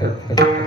हे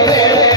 Hey!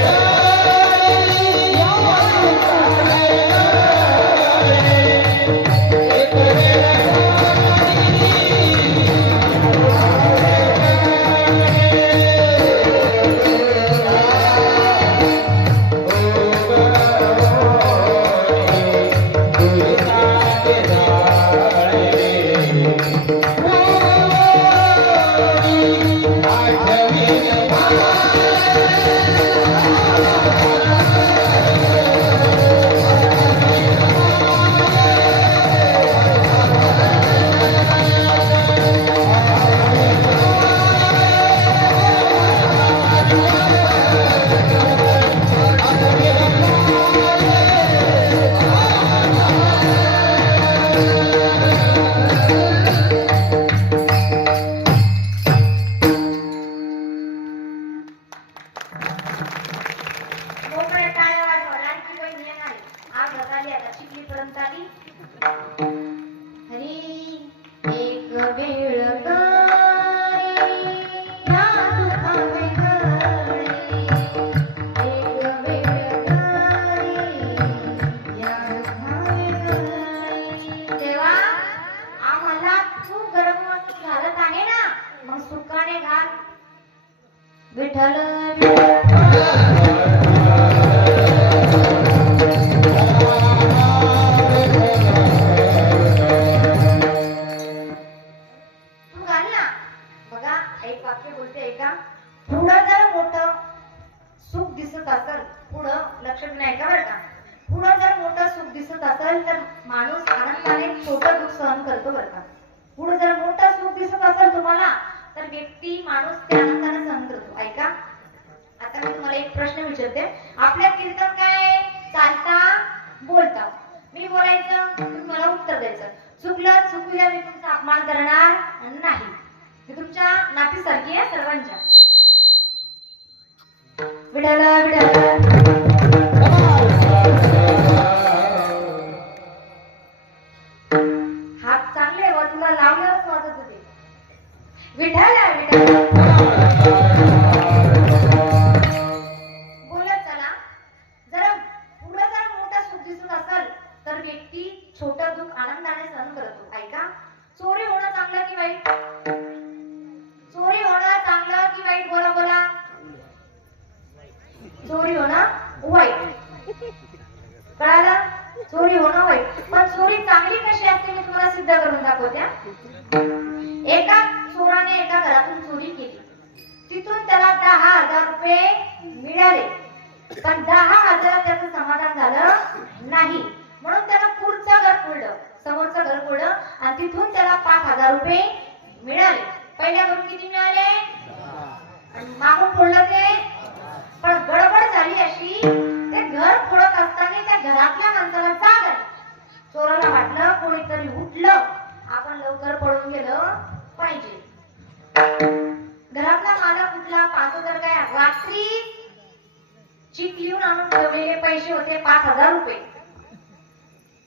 संतांनी हरी एक वेळ गारी या दुखावे घरी, एक वेळ गारी या दुखावे घरी. देवा आम्हाला तू गरम घालत आहे ना, मग सुखाने घाल. विठ्ठल माणूस आनंदाने छोटं दुःख सहन करतो बरं का. पुढे जर मोठं सुख दिसत असेल तुम्हाला तर व्यक्ती माणूस त्या आनंदाने सहन करतो. ऐका आता मी तुम्हाला एक प्रश्न विचारते. आपल्या कीर्तन काय चालता बोलता मी बोलायचं तुम्ही मला उत्तर द्यायचं. चुकलं चुकल्या मी तुमचा अपमान करणार नाही. मी तुमच्या नातीसारखी आहे सर्वांच्या. विडाला विडाला लावल्यावर वाजत होते. विठाला विठाला बोलत चला. जरा पुढे जर मोठा सुख दिसत असेल तर व्यक्ती छोटं दुःख आनंदाने सहन करतो. ऐका चोरी होणं चांगलं की वाईट? चोरी होणं चांगलं की वाईट? बोला बोला. चोरी होणं वाईट. कळालं? चोरी होणं वाईट. पण चोरी चांगली कशी असते मी तुम्हाला सिद्ध करून दाखवते. एका चोराने एका घरातून चोरी केली. तिथून त्याला 10,000 रुपये मिळाले. पण 10,000 त्याचं समाधान झालं नाही. म्हणून त्याला पुढचं घर फोडलं, समोरचं घर फोडलं आणि तिथून त्याला 5,000 रुपये मिळाले. पहिल्या घरून किती मिळाले आणि मागून फोडलं ते. पण गडबड झाली अशी ते घर फोडत असताना त्या घरातल्या माणसाला जाग आली. चोराला वाटलं कोणीतरी उठलं, आपण लवकर पळून गेलं पाहिजे. घरातला मालक उठला. 5,000 काय रात्री चीक लिहून आणून ठेवलेले पैसे होते 5,000 रुपये.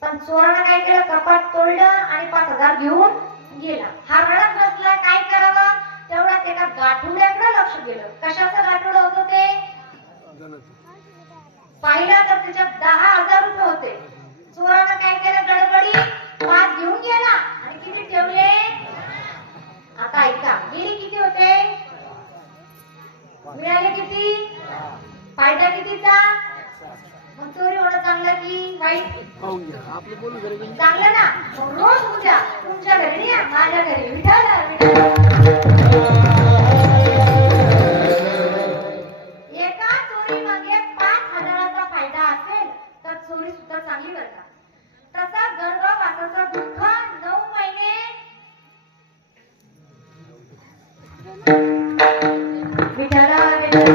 पण चोरानं काय केलं, कपाट तोडलं आणि 5,000 घेऊन गेला. हा रडत बसला काय करावं. तेवढ्यात एका गाठोड्याकडे लक्ष गेलं. कशाचं गाठोडं होतं ते पाहिलं तर त्याच्यात 10,000 रुपये होते. चोरानं काय केलं, गडबडी 5 घेऊन गेला आणि किती ठेवले. आता ऐका गेली किती होते, मिळाले किती, फायदा कितीचा. मग चोरी होणं चांगलं की वाईट? चांगलं ना. मग रोज उद्या तुमच्या घरी या, माझ्या घरी. विठाला एका चोरी मागे 5,000चा फायदा असेल तर चोरी सुद्धा चांगली बरं का. तसा गर्भवासाचं दुःख 9 महिने विठाला विठाला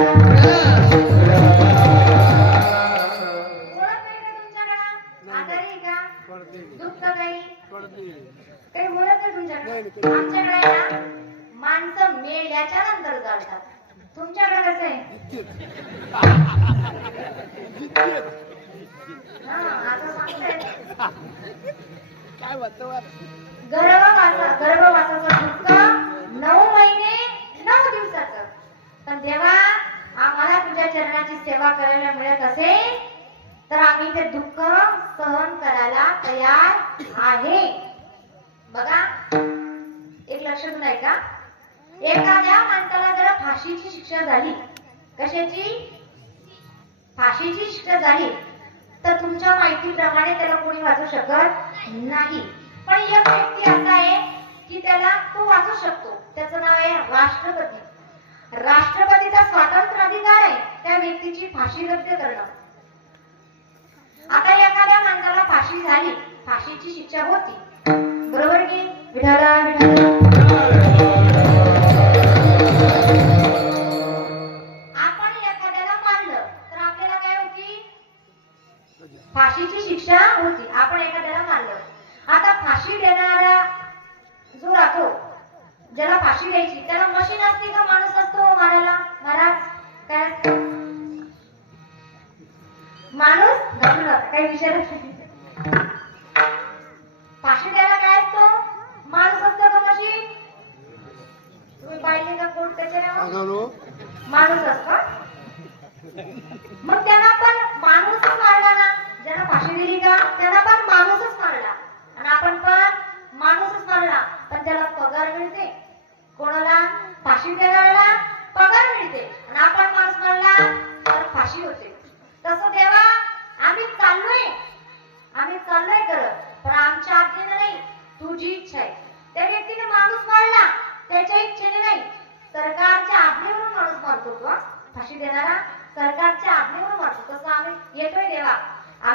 आजारी का दुखत काही बोलत नाही तुमच्याकडे. आमच्याकडे ना माणसं मेल्याच्या नंतर जळतात. तुमच्याकडे कसं आहे? आता सांगते गर्भवासाचं दुःख 9 महिने 9 दिवसाचं. पण जेव्हा आम्हाला तुझ्या चरणाची सेवा करायला मिळत असेल तर आम्ही ते दुःख सहन करायला तयार आहे. बघा एक लक्षात ऐका. एखाद्या माणसाला जर फाशीची शिक्षा झाली, कशाची? फाशीची शिक्षा झाली तर तुमच्या माहितीप्रमाणे त्याला कोणी वाचू शकत नाही. पण एक व्यक्ती असा आहे की त्याला तो वाचू शकतो. त्याचं नाव आहे राष्ट्रपती. राष्ट्रपतीचा स्वातंत्र्य अधिकार आहे त्या व्यक्तीची फाशी रद्द करणं. आता एखाद्या माणसाला फाशी झाली, फाशीची शिक्षा होती बरोबर की? विठाला विठाला आपण एखाद्याला मारलं तर आपल्याला काय होती? फाशीची शिक्षा होती. आपण एखाद्याला मारलं. आता फाशी देणारा जो राहतो, ज्याला फाशी द्यायची, त्याला मशीन असते का माणूस असतो मारायला? महाराज काय असतं? माणूस घाबरून जातो. काही विचारत नाही.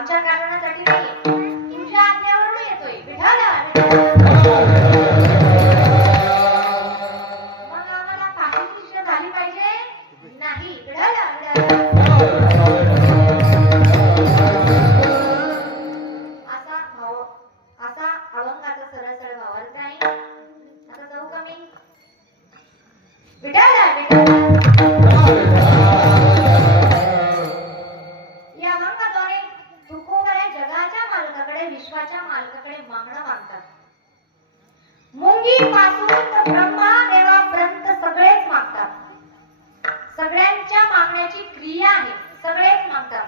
आमच्या कारणासाठी नाही, तुझ्या आज्ञेवरून येतोय विठाला. मग आम्हाला फाशीची शिक्षा झाली पाहिजे नाही विठाला. असा अभंगाचा सरळ सरळ भावार्थ आहे. आता जाऊ का मी विठाला. या अभंगाद्वारे तुकोबर या जगाच्या मालकाकडे, विश्वाच्या मालकाकडे मागणं मागतात. मुंगी पासून तर ब्रह्मा देवापर्यंत सगळेच मागतात. सगळ्यांच्या मागण्याची क्रिया आहे, सगळेच मागतात.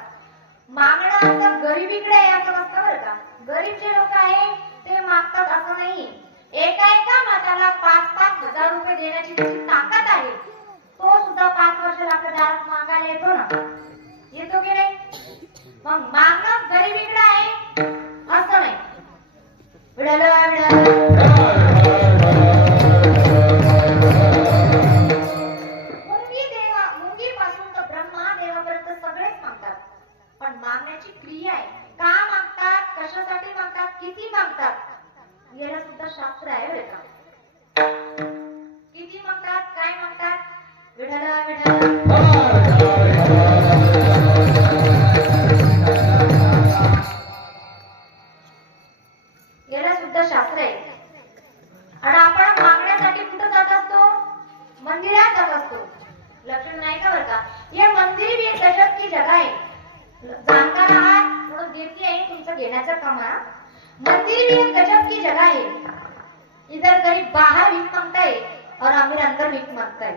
मागणं असं गरिबीकडे आहे असं नसतं बरं का. गरीब जे लोक आहे ते मागतात असं नाही. एका एका माताला 5-5 हजार रुपये देण्याची त्याची ताकद आहे. तो सुद्धा 5 वर्षाला आपल्या दारात मागायला येतो ना, येतो की नाही. मग मागणं गरिबीकडे आहे असं नाही. मुंगी पासून तर ब्रह्मा देवापर्यंत सगळेच मागतात. पण मागण्याची क्रिया आहे. का मागतात, कशासाठी मागतात, किती मागतात, याला सुद्धा शास्त्र आहे बरं का. किती मागतात, काय मागतात, विठाला विठाला. याला सुद्धा शास्त्र आहे. आणि आपण मागण्यासाठी कुठं जात असतो, मंदिरात जात असतो. लक्षण नाही का बरं का. हे मंदिर भी एक गजब की जगह आहे. जाणकार आहात म्हणून देती आहे तुमचं घेण्याचं काम आहे. मंदिर भी एक गजब की जगह है. इधर गरीब बाहर भीख मांगता है और अमीर अंदर भीख मांगता है.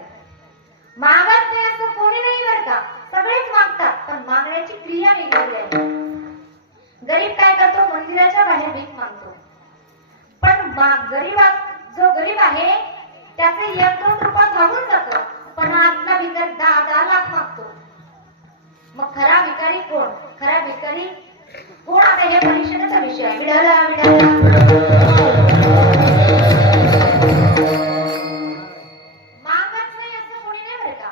मागत नाही असं कोणी नाही बरं का. सगळेच मागतात पण मागण्याची क्रिया वेगळी आहे. गरीब काय करतो, मंदिराच्या बाहेर भीक मागतो. पण जो गरीब आहे त्याचे 1-2 रुपये भागून जातं. पण आतला भिकारी 10-10 लाख मागतो. मग खरा भिकारी कोण, खरा भिकारी कोण, आता हे परीक्षणाचा विषय आहे. विडाला मागत नाही असं कोणी नाही बरं का.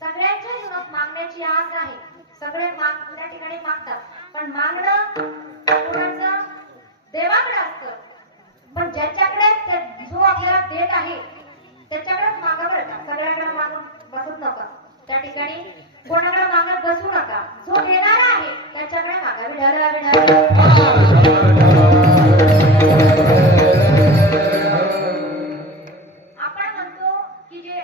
सगळ्यांच्या जीवनात मागण्याची आस आहे. सगळे त्या ठिकाणी मागतात. पण मागणं कोणाचं, देवाकडे असतं. पण ज्याच्याकडे जो आपल्याला देत आहे त्याच्याकडेच मागा बरं का. सगळ्यांकडे मागून बसत नका. त्या ठिकाणी कोणाकडे मागत बसू नका. जो देणारा आहे त्याच्याकडे मागा. विडाला आपण म्हणतो की जे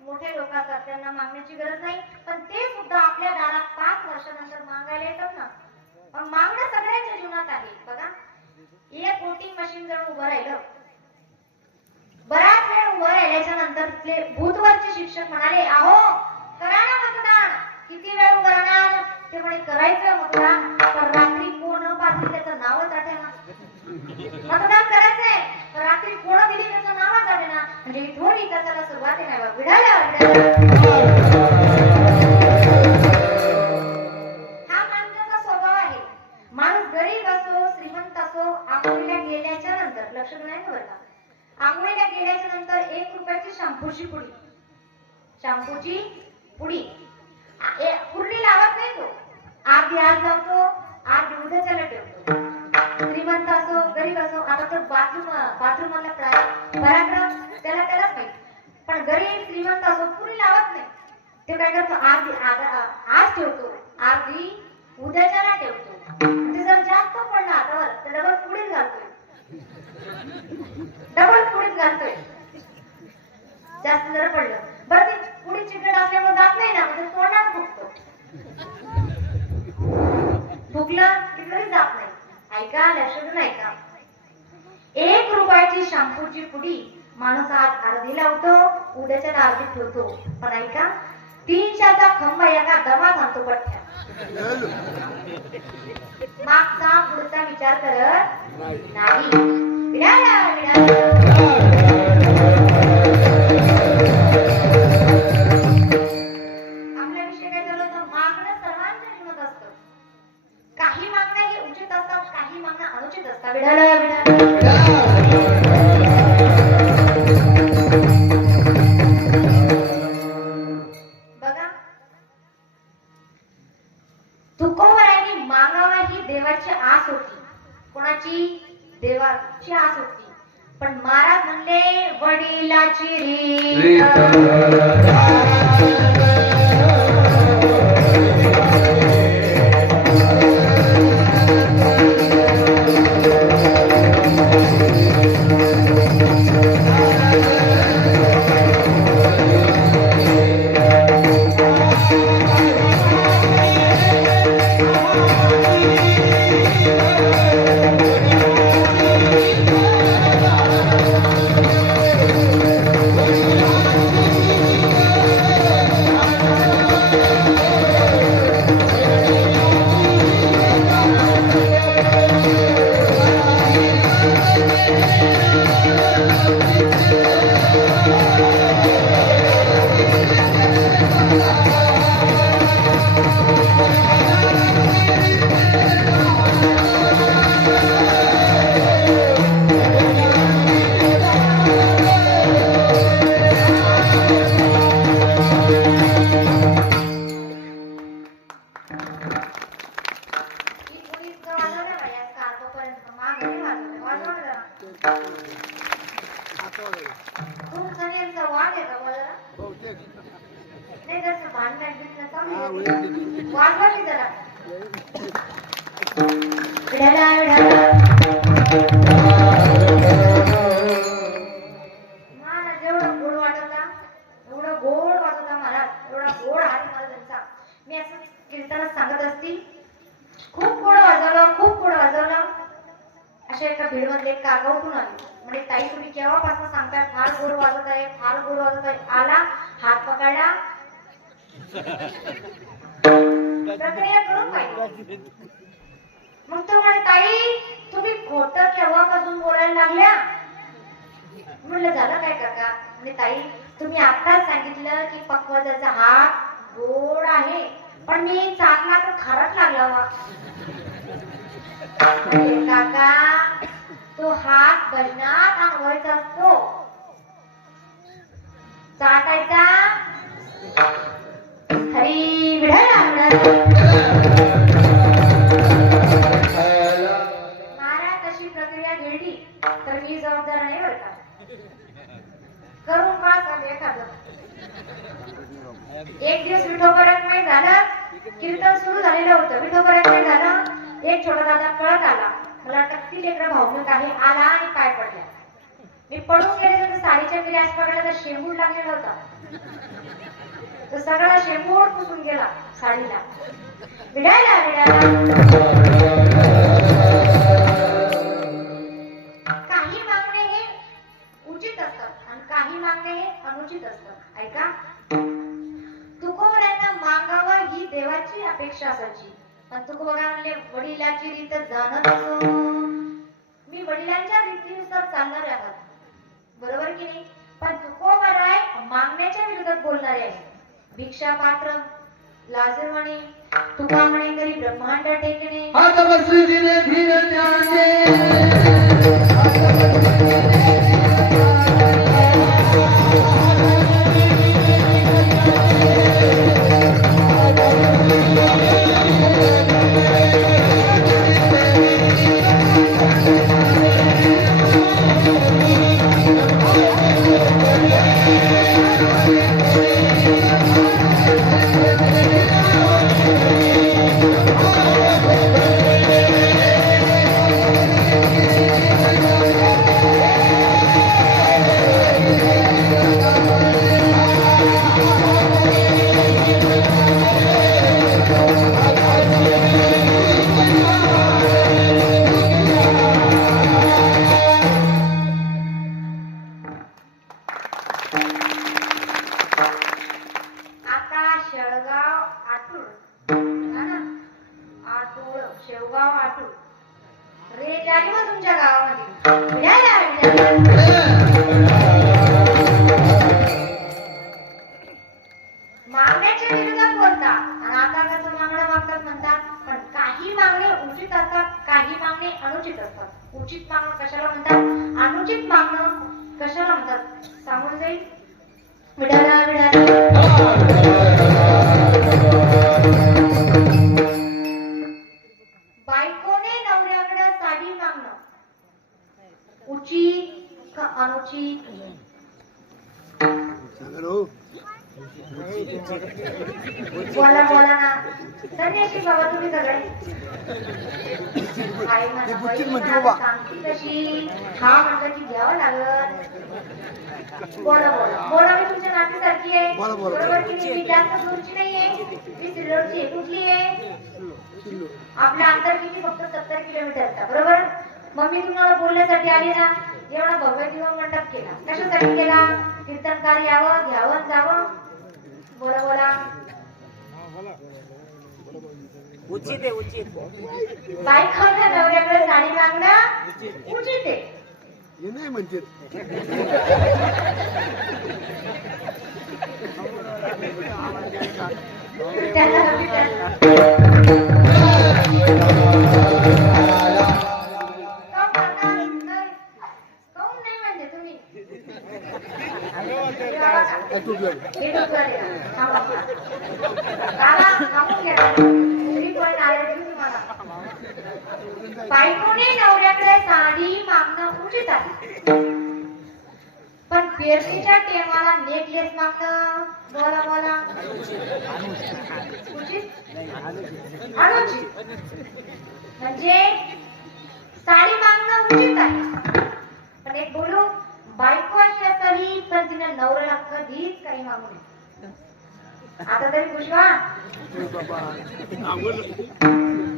मोठे लोक असतात त्यांना मागण्याची गरज नाही, पण ते सुद्धा आपल्या दारात 5 वर्षानंतर मागायला येतात ना. पण मागणं सगळ्यांच्या जीवनात आहे बघा. एक वोटिंग मशीन जर उभं राहिलं, बराच वेळ उभं राहिल्याच्या नंतर तिथले भूतवरचे शिक्षक म्हणाले, अहो करा ना मतदान. किती वेळ उभं राहणार, ते म्हणे करायचं मतदान. पण रात्री कोण पाजली त्याचं नावच आठेना. मतदान करायचंय पण रात्री कोण दिली त्याचं नावच आठेना. म्हणजे इथून विकासाला सुरुवात आहे ना. विडाला हा माणसाचा स्वभाव आहे. माणूस गरीब असो श्रीमंत असो, आंघोळीला गेल्याच्या नंतर, लक्ष नाही बरं का, आंघोळीला गेल्याच्या नंतर 1 रुपयाची शॅम्पूची पुडी पुरली लावत नाही तो. अर्धी आज लावतो, अर्धी उद्याच्याला ठेवतो. श्रीमंत असो गरीब असो, आता तो बाथरूमला पराक्रम त्यालाच नाही. पण गरीब श्रीमंत असो पुरी लावत नाही. ते काय करतो, अर्धी आज ठेवतो, अर्धी उद्याच्याला ठेवतो. म्हणजे जर जास्त पडला हातावर तर डबल पुढीच घालतोय. जास्त जर पडलं बरं ते पुढे चिकट असल्यामुळे जात नाही ना, म्हणजे तोंडात फुकतो. फुकलं तिकडे जात नाही. ऐका, लक्षात नाही का. 1 रुपयाची शॅम्पूची पुडी माणूस आज अर्धी लावतो, उद्याच्या अर्धी ठेवतो. पण ऐका, 300चा खंबा एका दमात आणतो पठ्ठ्या. मागचा पुढचा विचार करत नाही. आपल्या विषय काय झालं तर मागणं सर्वांच्या जीवनात असतं. काही मागणं हे उचित असतात, काही मागणं अनुचित असतात. बघा, तुकोबरायांनी मागावा ही देवाची आस होती. कोणाची? देवाची आस होती. पण महाराज म्हणले वडिलाची रीत. मग तो म्हणे ताई तुम्ही खोटं केव्हापासून बोलायला लागल्या. म्हणलं झालं काय काका? म्हणजे ताई तुम्ही आत्ताच सांगितलं की पक्वाचा हात गोड आहे, पण मी चाकला तर खरंच लागला वा. काका तो हात भजनात अनुभवायचा असतो, चाटायचा हरी विठ्ठल. महाराज तशी प्रक्रिया घडली तर मी जबाबदार नाही बरं का. करून पाहत एखादं. एक दिवस विठोबरात नाही झालं, कीर्तन सुरू झालेलं होतं. विठोबरात नाही झालं, एक छोटा दादा पळत आला. मला वाटतं लेकरं भावनिक आहे, आला आणि पाय पडल्या. मी पडून गेले तर साडीच्या मिऱ्यास पकडला तर शेंबूड लागलेला होता. तो सगळा शेंबूड पुसून गेला साडीला. विडायला काही मागणे हे उचित असतात आणि काही मागणे हे अनुचित असतात. ऐका, तुकोबरांना मागावं ही देवाची अपेक्षा असायची, पण तुकोबरा म्हणले वडिलाची रीत जाणत असो. मी वडिलांच्या रीतीनुसार चालणारे आहात, बरोबर की नाही? पण तुकोबराय मागण्याच्या विरोधात बोलणारे आहे. भिक्षा पात्र लाजरवाणी तुका म्हणे करी ब्रह्मांड टेकणे. मागण्याच्या विरोधात बोलतात आणि आता कसं मागणं मागतात म्हणतात. पण काही मागणे उचित असतात, काही मागणे अनुचित असतात. उचित मागणं कशाला म्हणतात, अनुचित मागणं कशाला म्हणतात सांगून जाईल. विडाला बाई अनोची बोला बोला ना संन्याशी बाबा तुम्ही सगळे आई माझा सांगती कशी हा म्हणलं की घ्यावं लागत बोला बोला बोला मी तुमच्या नातीसारखी आहे बरोबर की नाही मी जास्त दूरची नाहीये मी सिल्लोडची कुठली आहे आपलं अंतर किती फक्त 70 किलोमीटरचा बरोबर मग मी तुम्हाला बोलण्यासाठी आली ना एवढा भव्य दिवस मंडप केला कशासाठी केला कीर्तनकार यावं घ्यावं जावं बोला बोला उचित आहे उचित बायकोच्या नवऱ्याकडे साडी मागणं उचित आहे हे नाही म्हणते बायकोने नवऱ्याकडे साडी मागणं उचित आहे पण पेरणीच्या टेमाला नेकलेस मागणं बोला बोला उचित अनुचित म्हणजे साडी मागणं उचित आहे पण एक बोलू बायको अशी असावी पण तिने नवऱ्याला कधीच काही मागू नये आता तरी पुष्पा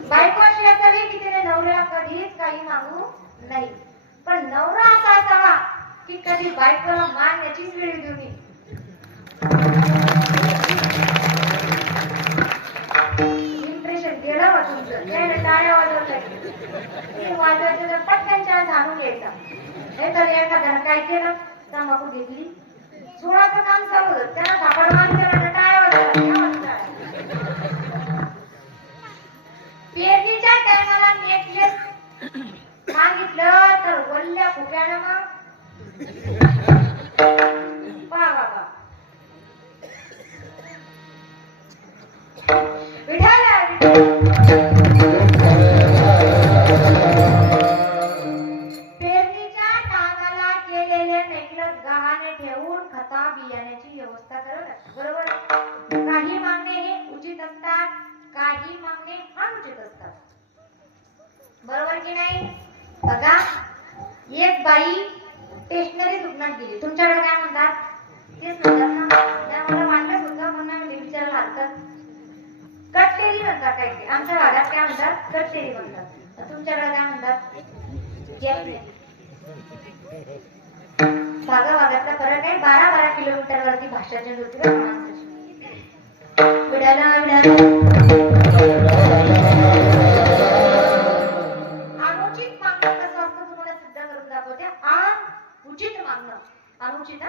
बायको अशी असावी की तिने नवऱ्याला कधीच काही मागू नाही पण नवरा असा असावा की कधी बायकोला मागण्याचीच वेळ देऊ नये इम्प्रेशन गेलं बा तुमचं त्याने टाळ्या वाजवल्या वाजवायचं तर पटकन चान्स आणून घ्यायचा हे तर एखाद्यानं काय केलं तंबाखू घेतली सोळाचं काम चालू होतं त्यांना सापड मारलं टाळ्या वाजवल्या पेरणीच्या टायमाला नेकलेस मागितलं तर वल्ल्या फुक्यानं मग पहा बाबा पेरणीच्या टांगाला केलेले नेकलेस गहाणे ठेवून खता बियाण्याची व्यवस्था करत बरोबर काही मागणे हे उचित असतात काही मागणे अनुचित असतात बरोबर की नाही बघा एक बाई स्टेशनरी दुकानात गेली तुमच्याकडे काय म्हणतात तेच म्हणतात ना मला वाटलं होतं म्हणून मी विचारायला हरकत कटलेरी म्हणतात काही आमच्या भागात काय म्हणतात कटलेरी म्हणतात तुमच्याकडे काय म्हणतात भागाभागातला फरक आहे 12-12 किलोमीटर वरती भाषाच्या होती विडायला अनुचित मागणं कसं असतं तुम्हाला सिद्ध करून दाखवते उचित मागणं अनुचित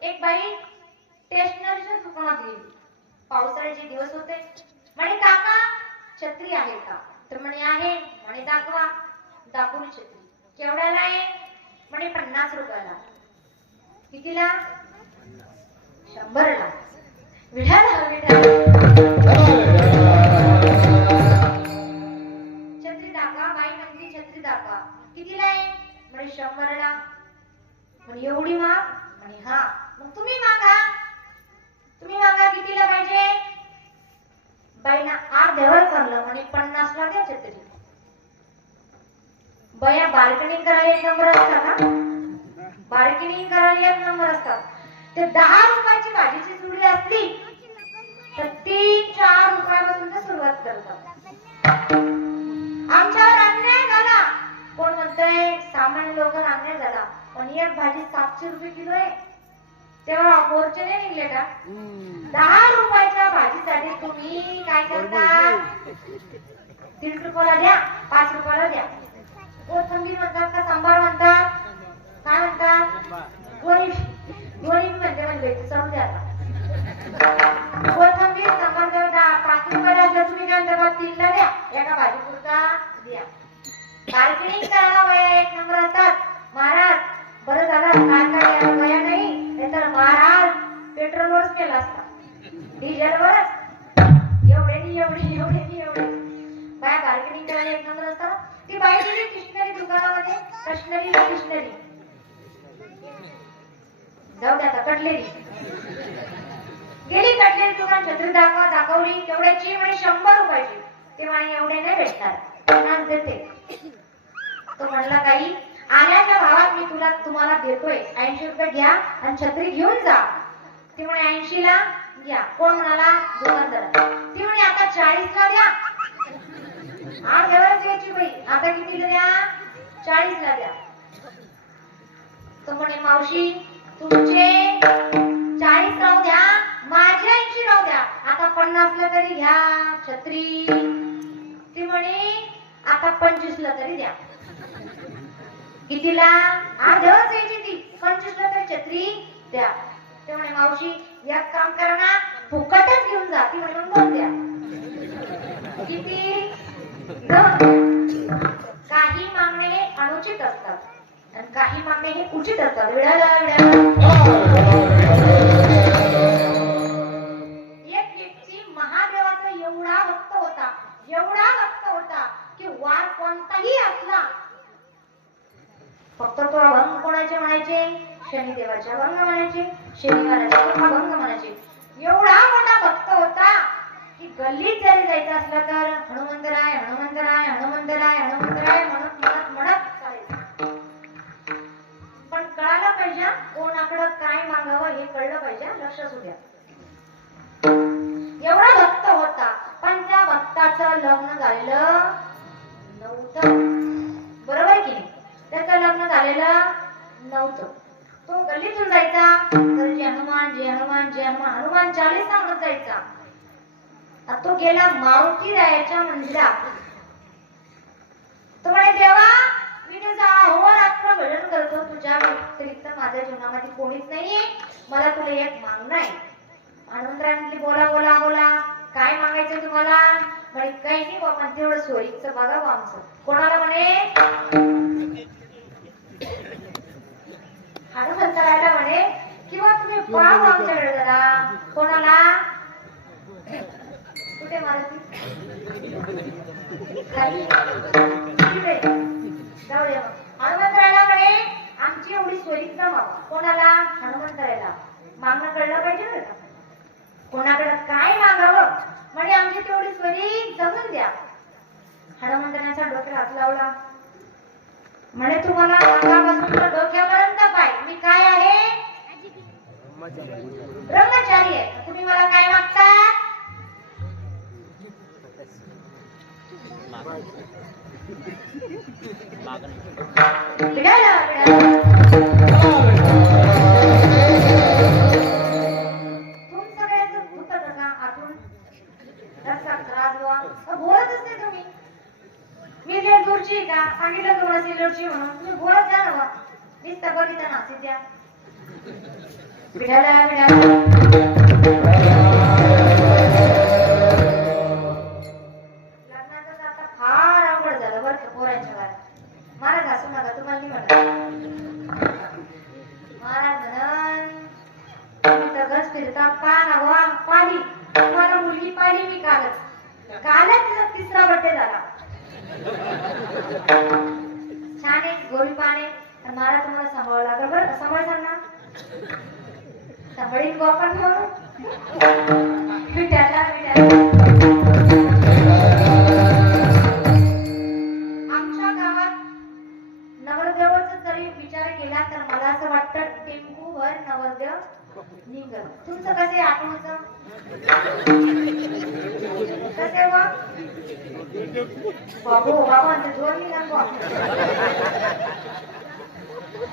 एक बाई स्टेशनरीच्या दुकानात गेली पावसाळ्याचे दिवस होते म्हणे काका छत्री आहे का तर म्हणे आहे म्हणे दाखवा दाखवली छत्री केवढ्याला आहे म्हणे 50 रुपयाला कितीला 100 ला विठाला छत्री दाखवा बाई म्हणली छत्री दाखवा कितीला आहे म्हणे 100 ला म्हणे एवढी माग म्हणे हा मग तुम्ही मागा कितीला पाहिजे बाईना अर्ध्यावर करलं म्हणे 50 ला द्या छत्री बया बार्गेनिंग करायला एक नंबर असतात ना बार्गेनिंग करायला एक नंबर असतात ते 10 रुपयाची भाजीची जुडी असली तर 3-4 रुपयापासून ते सुरुवात करतात आमच्यावर अन्याय झाला कोण म्हणतंय सामान्य लोकांना अन्याय झाला पण एक भाजी 700 रुपये किलो आहे तेव्हा मोर्चे नाही निघले का 10 रुपयाच्या भाजीसाठी तुम्ही काय करता 3 रुपयाला द्या 5 रुपयाला द्या कोथिंबीर म्हणतात का सांबार म्हणतात काय म्हणतात दोन्ही म्हणजे समजून द्या कोथिंबीर सांबार जर 5 रुपयाला जर तुम्ही काय म्हणता 3 ला द्या एका भाजी पुरता द्या बार्गेनिंग करायला वया एक नंबर असतात महाराज बरं झालं काय वया नाही तर महाराज पेट्रोलवरच केला असता डिझेलवरच एवढे बाया बार्गेनिंग करायला एक नंबर असतात ती बाई गेली स्टेशनरी दुकानामध्ये स्टेशनरी जाऊ द्या आता कटलेरी गेली. कटलेरी दुकान छत्री दाखवली तेवढ्याची म्हणे 100 रुपयाची. ते म्हणे एवढे नाही भेटणार, 50 देते. तो म्हणला काही आल्याच्या भावात मी तुम्हाला देतोय, 80 रुपये घ्या आणि छत्री घेऊन जा. ती म्हणे 80 ला घ्या. कोण म्हणाला? दुकानदार. ती म्हणे आता 40 ला द्या. आज एवढंच घ्यायची बाई, आता कितीला द्या? 40 ला द्या. तो म्हणे मावशी तुमचे 40 राहू द्या, माझे 80 राहू द्या. आता 50 ला तरी घ्या छत्री. ती म्हणे आता 25 ला तरी द्या. कितीला? अर्ध्यावरच यायची ती. 25 ला तरी छत्री द्या. ते म्हणे मावशी एक काम करा ना, फुकटच घेऊन जा. ती म्हणून 2 द्या. किती? 2. काही मागणे हे अनुचित असतात आणि काही मागणे हे उचित असतात. एक व्यक्ती महादेवाचा एवढा भक्त होता की वार कोणताही असला फक्त तो अभंग कोणाचे म्हणायचे? शनिदेवाचे अभंग म्हणायचे, शनिवाराचे अभंग म्हणायचे. एवढा मोठा भक्त होता की गल्लीत जरी जायचं असलं तर हनुमंतराय हनुमंतराय हनुमंतराय हनुमंतराय म्हणत म्हणत म्हणत चालायचं. पण कळायला पाहिजे कोणाकडं काय मागावं हे कळलं पाहिजे. लक्ष असू द्या. एवढा भक्त होता पण त्या भक्ताचं लग्न झालेलं नव्हतं. बरोबर की नाही? त्याचं लग्न झालेलं नव्हतं. तो गल्लीतून जायचा तर जय हनुमान जय हनुमान जय हनुमान हनुमान 40 म्हणत जायचा. तो गेला मारुती रायाच्या मंदिरात. तो म्हणे देवा मी तुझा अहोरात्र भजन करतो, तुझ्या व्यतिरिक्त माझ्या जीवनामध्ये कोणीच नाहीये, मला तुला एक मागणं आहे. हनुमंतरायांनी बोला बोला बोला काय मागायचं तुम्हाला? म्हणे काही नाही बाबा तेवढं सोयीचं बघा बा आमचं. कोणाला म्हणे? हनुमंतरायाला म्हणे किंवा तुम्ही पाहू आमच्याकडे जरा. कोणाला? कुठे मारती? जाऊ द्या. हनुमंतरायाला म्हणे आमची एवढी सोयीच ना बाबा. कोणाला? हनुमंतरायाला. मागणं कळलं पाहिजे बरं का. कोणाकडे काय मागावं म्हणे आमची तेवढी सोयी जमून द्या. हनुमंतरायाच्या डोक्यात हात लावला. म्हणे तुम्हाला अंगापासून डोक्यापर्यंत पाय मी काय आहे? ब्रह्मचारी आहे. तुम्ही मला काय मागता? बोलतच नाही तुम्ही. मी लेट दूरची का सांगितलं तुम्हाला सिल्लोडची म्हणून तुम्ही बोलत जा ना. नुसतं बघितलं ना सिद्ध्या लग्नाचं आता फार अवघड झालं बरं का पोरांच्या घरात. महाराज असू नका तुम्हाला नाही म्हणत. महाराज म्हणन तुम्ही तगच फिरता पाहा पाली तुम्हाला मुलगी पाहिली मी कालच तिचा 3रा बर्थडे झाला. छान आहे गोरी पाने. महाराज तुम्हाला सांभाळावं लागेल बरं. सांभाळसान ना? सांभाळीन गोपन म्हणून विटायला आमच्या गावात नवरदेवाचा जरी विचार केला तर मला असं वाटतं टेम्पूवर नवरदेव निघल. तुमचं कसे आठवचं? कसे वा बाबू बाबा जोर नाही लागो.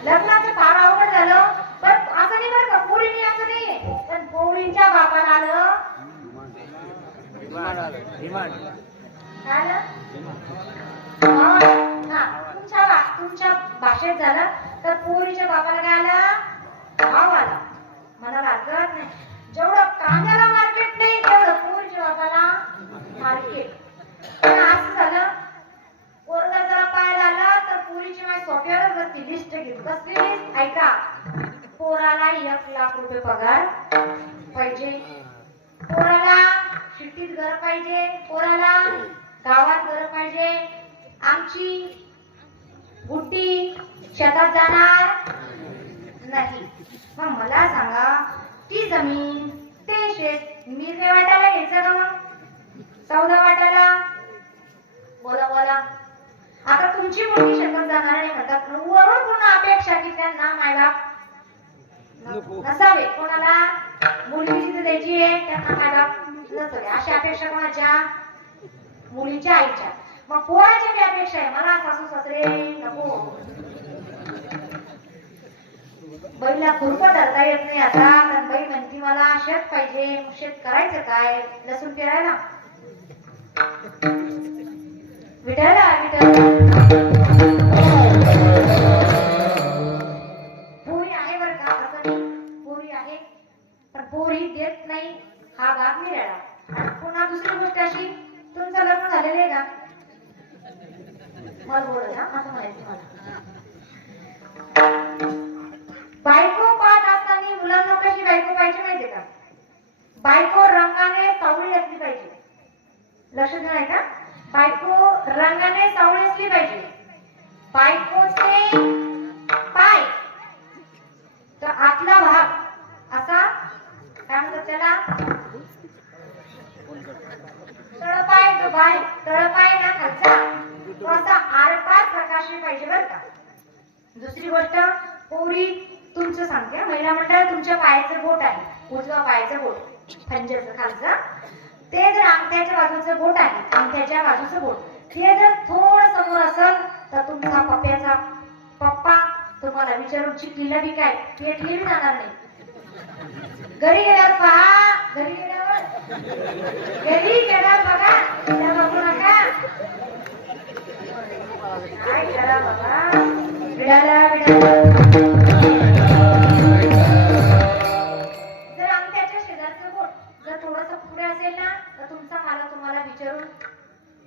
लग्नाचं फार अवघड झालं. पण असं नाही बरं का पोरीने असं नाहीये. पण पोरींच्या बापाला आलं तुमच्या भाषेत झालं तर पोरीच्या बापाला काय आलं? भाव आला. मला लागत नाही. जेवढं कांद्याला मार्केट नाही तेवढं पोरीच्या बापाला मार्केट. पण असं झालं पोरगा जरा पाय झाला तर पोरीची माझी सोफ्यावर बसती लिस्ट घेत बसली. ऐका पोराला 1 लाख रुपये पगार पाहिजे. पोराला सिटीत घर पाहिजे. पोराला गावात घर पाहिजे. आमची बुट्टी शेतात जाणार नाही. मग मला सांगा, ती जमीन ते शेत निर्णय वाटायला घ्यायचं का मग? सौदा वाटायला? बोला बोला. आता तुमची मुलगी शेतात जाणार नाही म्हणतात, वरून पुन्हा अपेक्षा की त्यांना मायबाप नसावे. कोणाला? मुलगी जिथे द्यायची आहे त्यांना मायबाप नसावे, अशी अपेक्षा कोणाच्या? मुलीच्या आईच्या. मग पोराची काय अपेक्षा आहे? मला सासू सासरे नको. बाईला खुरपं धरता येत नाही आता, कारण बाई म्हणती मला शेत पाहिजे. शेत करायचं काय? लसूण पेरायला? विठायला पोरी आहे बरं का, असं नाही पोरी आहे, पण पोरी देत नाही हा भाग मिळाला. आणि पुन्हा दुसरी गोष्ट अशी, तुमचं लग्न झालेलं आहे का? मला बोल ना, असं म्हणायचं मला. बायको पाहत असताना मुलांना कशी बायको पाहिजे माहितीये का? बायको रंगाने सावळी असली पाहिजे. लक्ष देणार का? बायको रंगाने सावळी असली पाहिजे. बायकोचे पाय तर आतला भाग असा काय म्हणतात त्याला? तळपाय. तो बाय तळपाय ना खालचा तो असा आरपार प्रकाशी पाहिजे बरं का. दुसरी गोष्ट, पोरी तुमचं सांगते, महिला मंडळ तुमच्या पायाचं बोट आहे, उजवा पायाचं बोट, पंजाचं खालचं, ते जर अंगठ्याच्या बाजूचं बोट आहे, अंगठ्याच्या बाजूचं बोट, ते जर थोडं समोर असेल तर तुमचा पप्प्याचा पप्पा तुम्हाला विचारून चिठ्ठीला बी काय पेटली बी जाणार नाही. घरी गेल्यावर पहा, घरी गेल्यावर बघा, त्या बघू नका. काय करा बाबा, विडाला जर अंगठ्याच्या शेजारचं बोट जर थोडस पुढे असेल ना, तर तुमचा मला तुम्हाला विचारून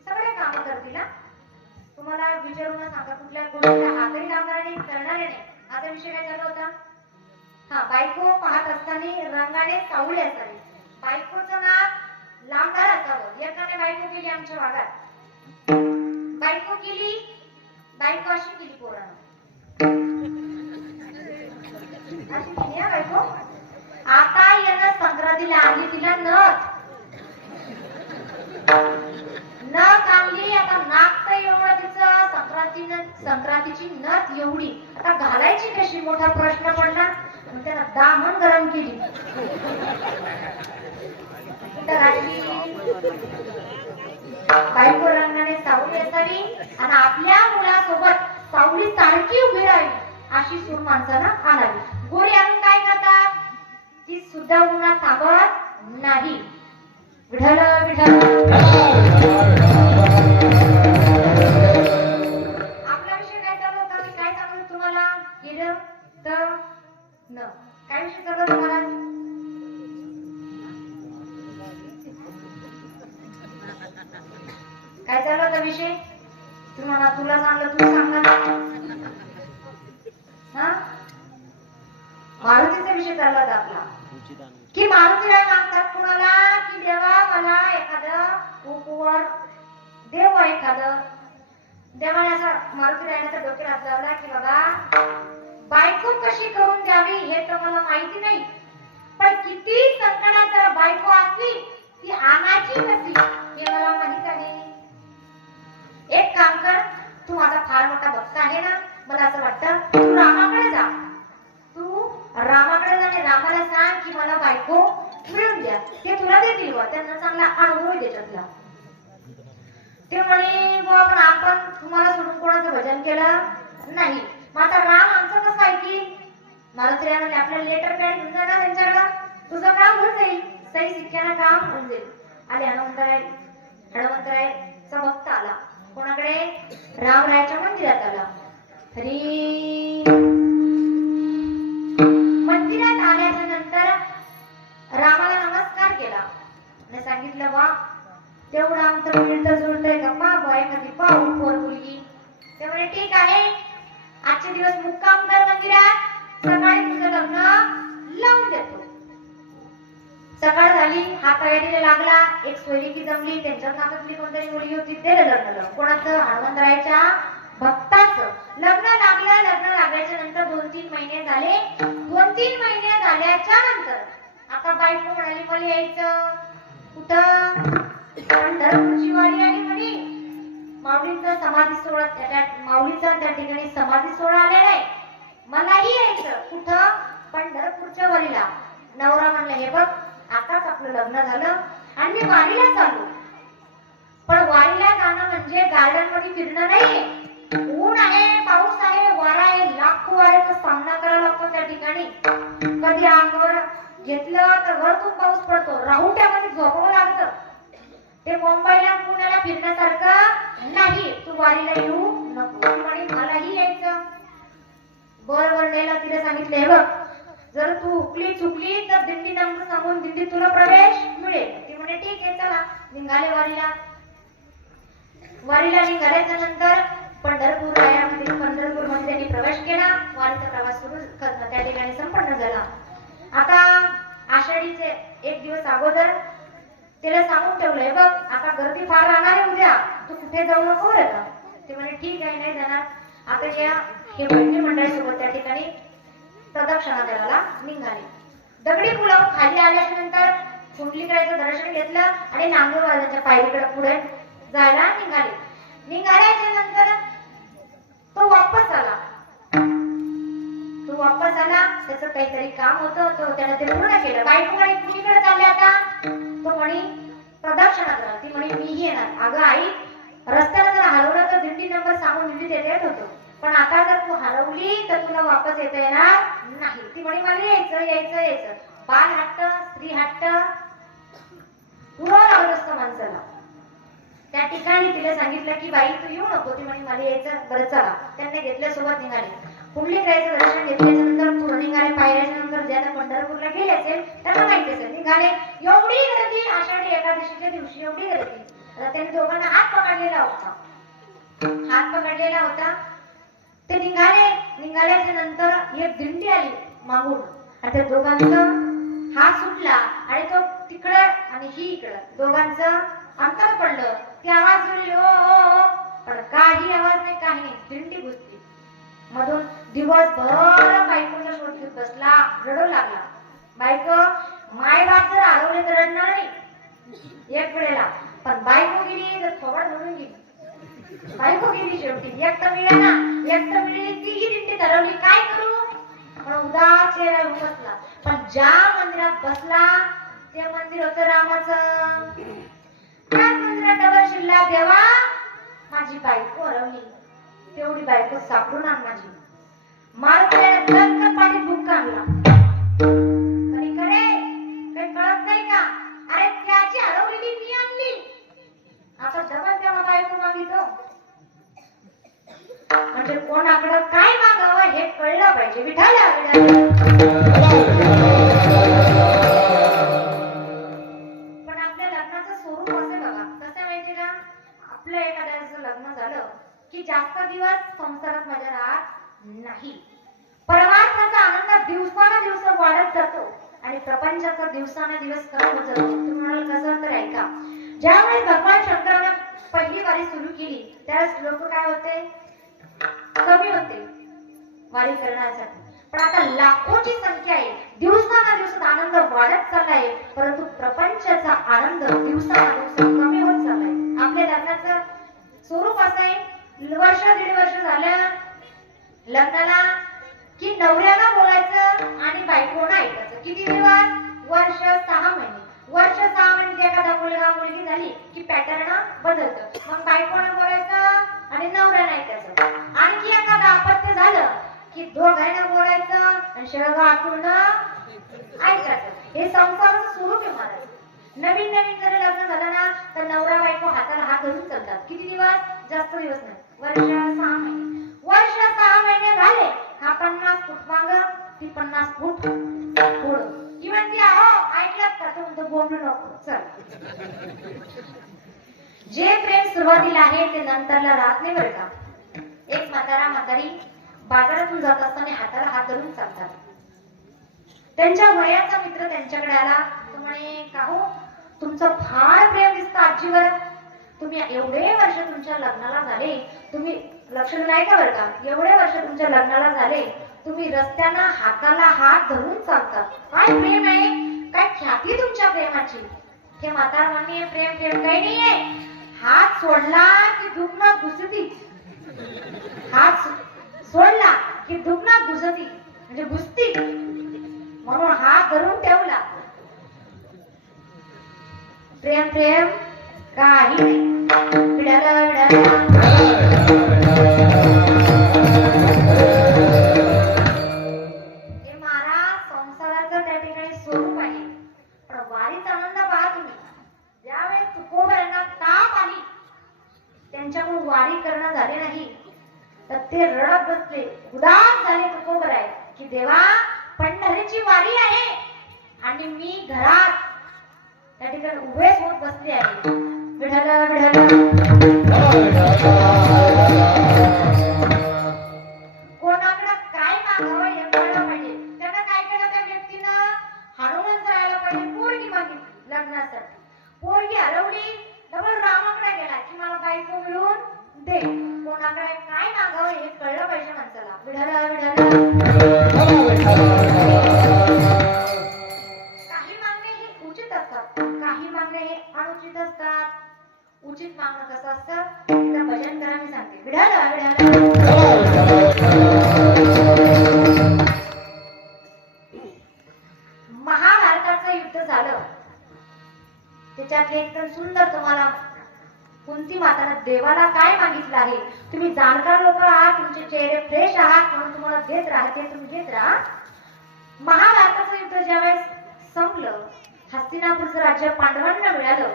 सगळे काम करतील ना. तुम्हाला विचारून सांगा कुठल्या गोष्टीला हातही लावणार नाही, करणारे नाही. आता विषय काय झाला होता? हा, बायको पाहत असताना रंगाने सावळी असावी, बायकोचं नाक लांबदार असावं. एकाने बायको केली आमच्या भागात, बायको केली, बायको अशी केली पोरानं, अशी केली हा बायको. आता यानं संक्रांतीला आणली तिला नथ आणली. आता नाक तर एवढं तिचं, संक्रांतीची नथ एवढी, आता घालायची कशी मोठा प्रश्न पडला. त्याला दामन गरम केली, बायको रंगाने सावली असावी आणि आपल्या मुलासोबत सावली सारखी उभी राहावी, अशी सूर माणसाला आणावी. गोरी आणून काय करतात? ती सुद्धा उन्हात थांबत नाही. विठ्ठल विठ्ठल. आपला विषय काय चालू होता? मी काय सांगू तुम्हाला? केलं तर न काय विषय चालू होता तुम्हाला? काय चालू होता विषय? तुम्हाला तुला सांगलं तू सांगणार हा? मारुतीचा विषय चालला होता आपला, की मारुतीला मागतात कुणाला की देवा मला एखादं उपवर देव एखादं. देवाने असं मारुती रायण्याचा डोक्यात हात लावला की बाबा बायको कशी करून द्यावी हे तर मला माहिती नाही, पण किती संकटात बायको असली ती आणायची कशी हे मला माहित आहे. एक काम कर, तू माझा फार मोठा भक्त आहे ना, मला असं वाटतं तू रामाकडे जा, तू रामाकडे जा आणि रामाला सांग की मला बायको मिळून द्या. ते तुला देतील बा, त्यांना चांगला अनुभव आहे त्याच्यातला. ते म्हणे बा पण आपण तुम्हाला सोडून कोणाचं भजन केलं नाही, मग आता राम आमचं कसं ऐकील? मारुती राय म्हणले आपल्याला लेटर पॅड घेऊन जा ना त्यांच्याकडं, तुझं काम होऊन जाईल, सही शिक्क्यानं काम होऊन जाईल. आले हनुमंतरायचा भक्त आला कोणाकडे? रामरायाच्या मंदिरात आला. हरी मंदिरात आल्याच्या नंतर रामाला नमस्कार केला आणि सांगितलं वा तेवढं आमचं मिळतं जुळतंय गप्पा बॉय कधी पाहू पोर मुलगी. ते म्हणे ठीक आहे, आजचे दिवस मुक्काम कर मंदिरात, सकाळी तुझं लग्न लावून देतो. सकाळ झाली, हा तयारीला लागला. एक सोयरिकी जमली, त्यांच्या नात्यातली कोणतरी मुलगी होती, ते लग्न लावलं. कोणाचं? हनुमंतरायाच्या भक्ताचं. लग्न लागल्याच्या नंतर 2-3 महिने झाले. 2-3 महिने झाल्याच्या नंतर आता बायको म्हणाली मला यायचं कुठं, पंढरपूरची वारी आली म्हणे. माऊलींचा समाधी सोहळा माऊलीचा त्या ठिकाणी समाधी सोहळा आलेला आहे, मलाही यायचं कुठं, पंढरपूरच्या वारीला. नवरा म्हणला हे बघ आताच आपलं लग्न झालं आणि मी वारीला चाललो, पण वारीला जाणं म्हणजे गार्डन मध्ये फिरणं नाही. ऊन आहे, पाऊस आहे, वारा आहे, लाखो वाऱ्याचा सामना करावा लागतो त्या ठिकाणी. कधी अंगावर घेतलं तर वरतून पाऊस पडतो, राहुट्यामध्ये झोपावं लागतं. ते मुंबईला पुण्याला फिरण्यासारखं नाही. तू वारीला येऊ नको म्हणे, मलाही यायचं. बरोबर नेला, तिला सांगितलं हे बघ जर तू हुकली चुकली तर दिंडी नंबर सांगून दिंडी तुला प्रवेश मिळेल. ती म्हणे ठीक आहे चला. निघाले वारीला निघाल्याच्या नंतर पंढरपूर मध्ये त्यांनी प्रवेश केला. वारीचा प्रवास सुरू त्या ठिकाणी संपन्न झाला. आता आषाढीचे 1 दिवस अगोदर तिला सांगून ठेवलंय बघ आता गर्दी फार राहणार आहे उद्या, तू कुठे जाऊ नको बरं का. ते म्हणे ठीक आहे नाही जाणार. आता हे बहिणी मंडळासोबत त्या ठिकाणी प्रदक्षिणा द्यायला निघाले. दगडी पुलाव खाली आल्याच्या नंतर कुंडलिकाचं दर्शन घेतलं आणि नांदूरबाजाच्या पायरीकडे पुढे जायला निघाले. निघाल्याच्या नंतर तो वापस आला. त्याचं काहीतरी काम होतं, तो त्याने ते पूर्ण केलं. बायको म्हणे कुणीकडे चालले आता, तो म्हणे प्रदक्षिणा करा. ती म्हणे मीही येणार. अगं आई रस्त्याला जर हरवलं तर दिंडी नंबर सांगून दिंडीत येत होतो, पण आता जर तू हरवली तर तुला वापस येता येणार नाही. ती म्हणे मला यायचं. बाल हट्ट, स्त्री हट्ट पुरं लागत असतं माणसाला. त्या ठिकाणी तिला सांगितलं की बाई तू येऊ नको. ती म्हणे मला यायचं. बरं चला. त्यांनी घेतल्यासोबत निघाले. पुंडलिकाचं दर्शन घेतल्याच्या नंतर पुढे निघाले. पायऱ्याच्या नंतर ज्याला पंढरपूरला गेले असेल त्यांना माहिती असेल निघाले. एवढी गर्दी आषाढी एकादशीच्या दिवशी, एवढी गर्दी. आता त्यांनी दोघांना हात पकडलेला होता. ते निघाल्याच्या नंतर एक दिंडी आली मागून आणि त्या दोघांचं हात सुटला आणि तो तिकडे आणि ही इकडं दोघांचं अंतर पडलं. ती आवाज बोलली ओ, पण काही आवाज नाही, काही नाही. दिंडी घुसली मधून. दिवसभर बायकोचा शोध घेत बसला, रडू लागला. बायको माय बाप जर हरवले तर रडणार नाही एक वेळेला, पण बायको गेली तर थोबड धरून गेली. बायको गेली शेवटी. एक तर मिळाली, तीही दिंडी ठरवली काय करू, पण उदास चेहरा बसला. पण ज्या मंदिरात बसला ते मंदिर होतं रामाचं. त्याच मंदिरात डबल शिरला, देवा माझी बायको हरवली, तेवढी बायको सापडून आण माझी. मारते दंक पाणी भूक आणला. कधी करे काही कळत नाही का, अरे त्याची हरवलेली मी आणली, आता डबल तेव्हा बायको मागितो. म्हणजे कोणाकडं काय मागावं हे कळलं पाहिजे. विठाला पण आपल्या लग्नाचं स्वरूप असे बघा. कसं माहिती का, आपलं एखाद्याचं लग्न झालं की जास्त दिवस संसारात मजा राहत नाही. परमार्थाचा आनंद दिवसानुदिवस वाढत जातो आणि प्रपंचाचा दिवसानुदिवस कमी होत जातो. तुम्ही म्हणाल कसं, तर ऐका. ज्यावेळेस भगवान शंकराने पहिली वारी सुरू केली त्यावेळेस लोक काय होते, कमी होते वारी करण्यासाठी. पण आता लाखोची संख्या आहे. दिवसानुदिवस आनंद वाढत चाललाय, परंतु प्रपंचाचा आनंद दिवसानुदिवस कमी होत चाललाय. आपल्या लग्नाचं स्वरूप असं आहे, 1-1.5 वर्ष झालं लग्नाला की नवऱ्याला बोलायचं आणि बायकोला ऐकायचं. किती दिवस, 1-6 महिने. 1-6 महिने एखादा मुलगा मुलगी झाली की पॅटर्न बदलतं. मग बायकोला बोलायचं आणि नवऱ्याला ऐकायचं. आणखी एखादा अपत्य झालं की दोघांना बोलायचं आणि शेळगा आतून ऐकायचं. हे संसाराचं स्वरूप आहे महाराज. नवीन जरी लग्न झालं ना तर नवरा बायको हाताला हात धरून चालतात. किती दिवस, जास्त दिवस नाही, 1-6 महिने. 1-6 महिने झाले, हा 50 फूट माग, ती 50 फूट पुढं. ती म्हणते अहो ऐकलात का, तो म्हणतो बोंबलू नको चल. जे प्रेम सुरुवातीला आहे ते नंतरला राहत नाही बरं का. एक म्हातारी बाजारातून जात असताना हाताला हात धरून चालतात. त्यांच्या वयाचा मित्र त्यांच्याकडे आला. तो म्हणे का हो तुमचं फार प्रेम दिसतं आजीवर. तुम्ही एवढे वर्ष तुमच्या लग्नाला झाले, तुम्ही लक्षण नाही का बरं का, एवढे वर्ष तुमच्या लग्नाला झाले, तुम्ही रस्त्यानं हाताला हात धरून चालता. काय प्रेम आहे, काय ख्याती तुमच्या प्रेमाची. हे म्हातार म्हणणे प्रेम प्रेम काही नाहीये. हात सोडला की दुखणं घुसती, हात सोडला की दुखणं घुसती म्हणजे घुसती, म्हणून हात धरून ठेवला. प्रेम प्रेम काही नाही. विडाला विडाला हे महाराज संसाराचं त्या ठिकाणी स्वरूप आहे. पण वारीचा आनंद पहा तुम्ही. ज्यावेळेस तुकोबरांना ताप आली, त्यांच्याकडून वारी करणं झाले नाही, तर ते रडत बसले, उदास झाले तुकोबराय की देवा पंढरीची वारी आहे आणि मी घरात त्या ठिकाणी उभेच होत बसले आहे. विढाला विढाला कोणाकडे काय मागावं हे कळलं पाहिजे. त्यानं काय केलं, त्या व्यक्तीनं हरवूनच राहायला पाहिजे. पोरगी मागितली लग्नासाठी, पोरगी हरवली, डबल रामाकडे गेला की मला बायको मिळून दे. कोणाकडे काय मागावं हे कळलं पाहिजे माणसाला. विढाला विढाला काही मागणे हे उचित असतात, काही मागणे हे अनुचित असतात. उचित मागणं कसं असतं त्या भजन करा मी सांगते. विढाला विढाला महाभारताचं युद्ध झालं, त्याच्यातले एकदम सुंदर तुम्हाला कुंती मातानं देवाला काय मागितलं आहे. तुम्ही जाणकार लोक आहात, तुमचे चेहरे फ्रेश आहात म्हणून तुम्हाला देत राहते, तुम्ही घेत राहा. महाभारताचं युद्ध ज्यावेळेस संपलं, हस्तिनापूरचं राज्य पांडवांना मिळालं,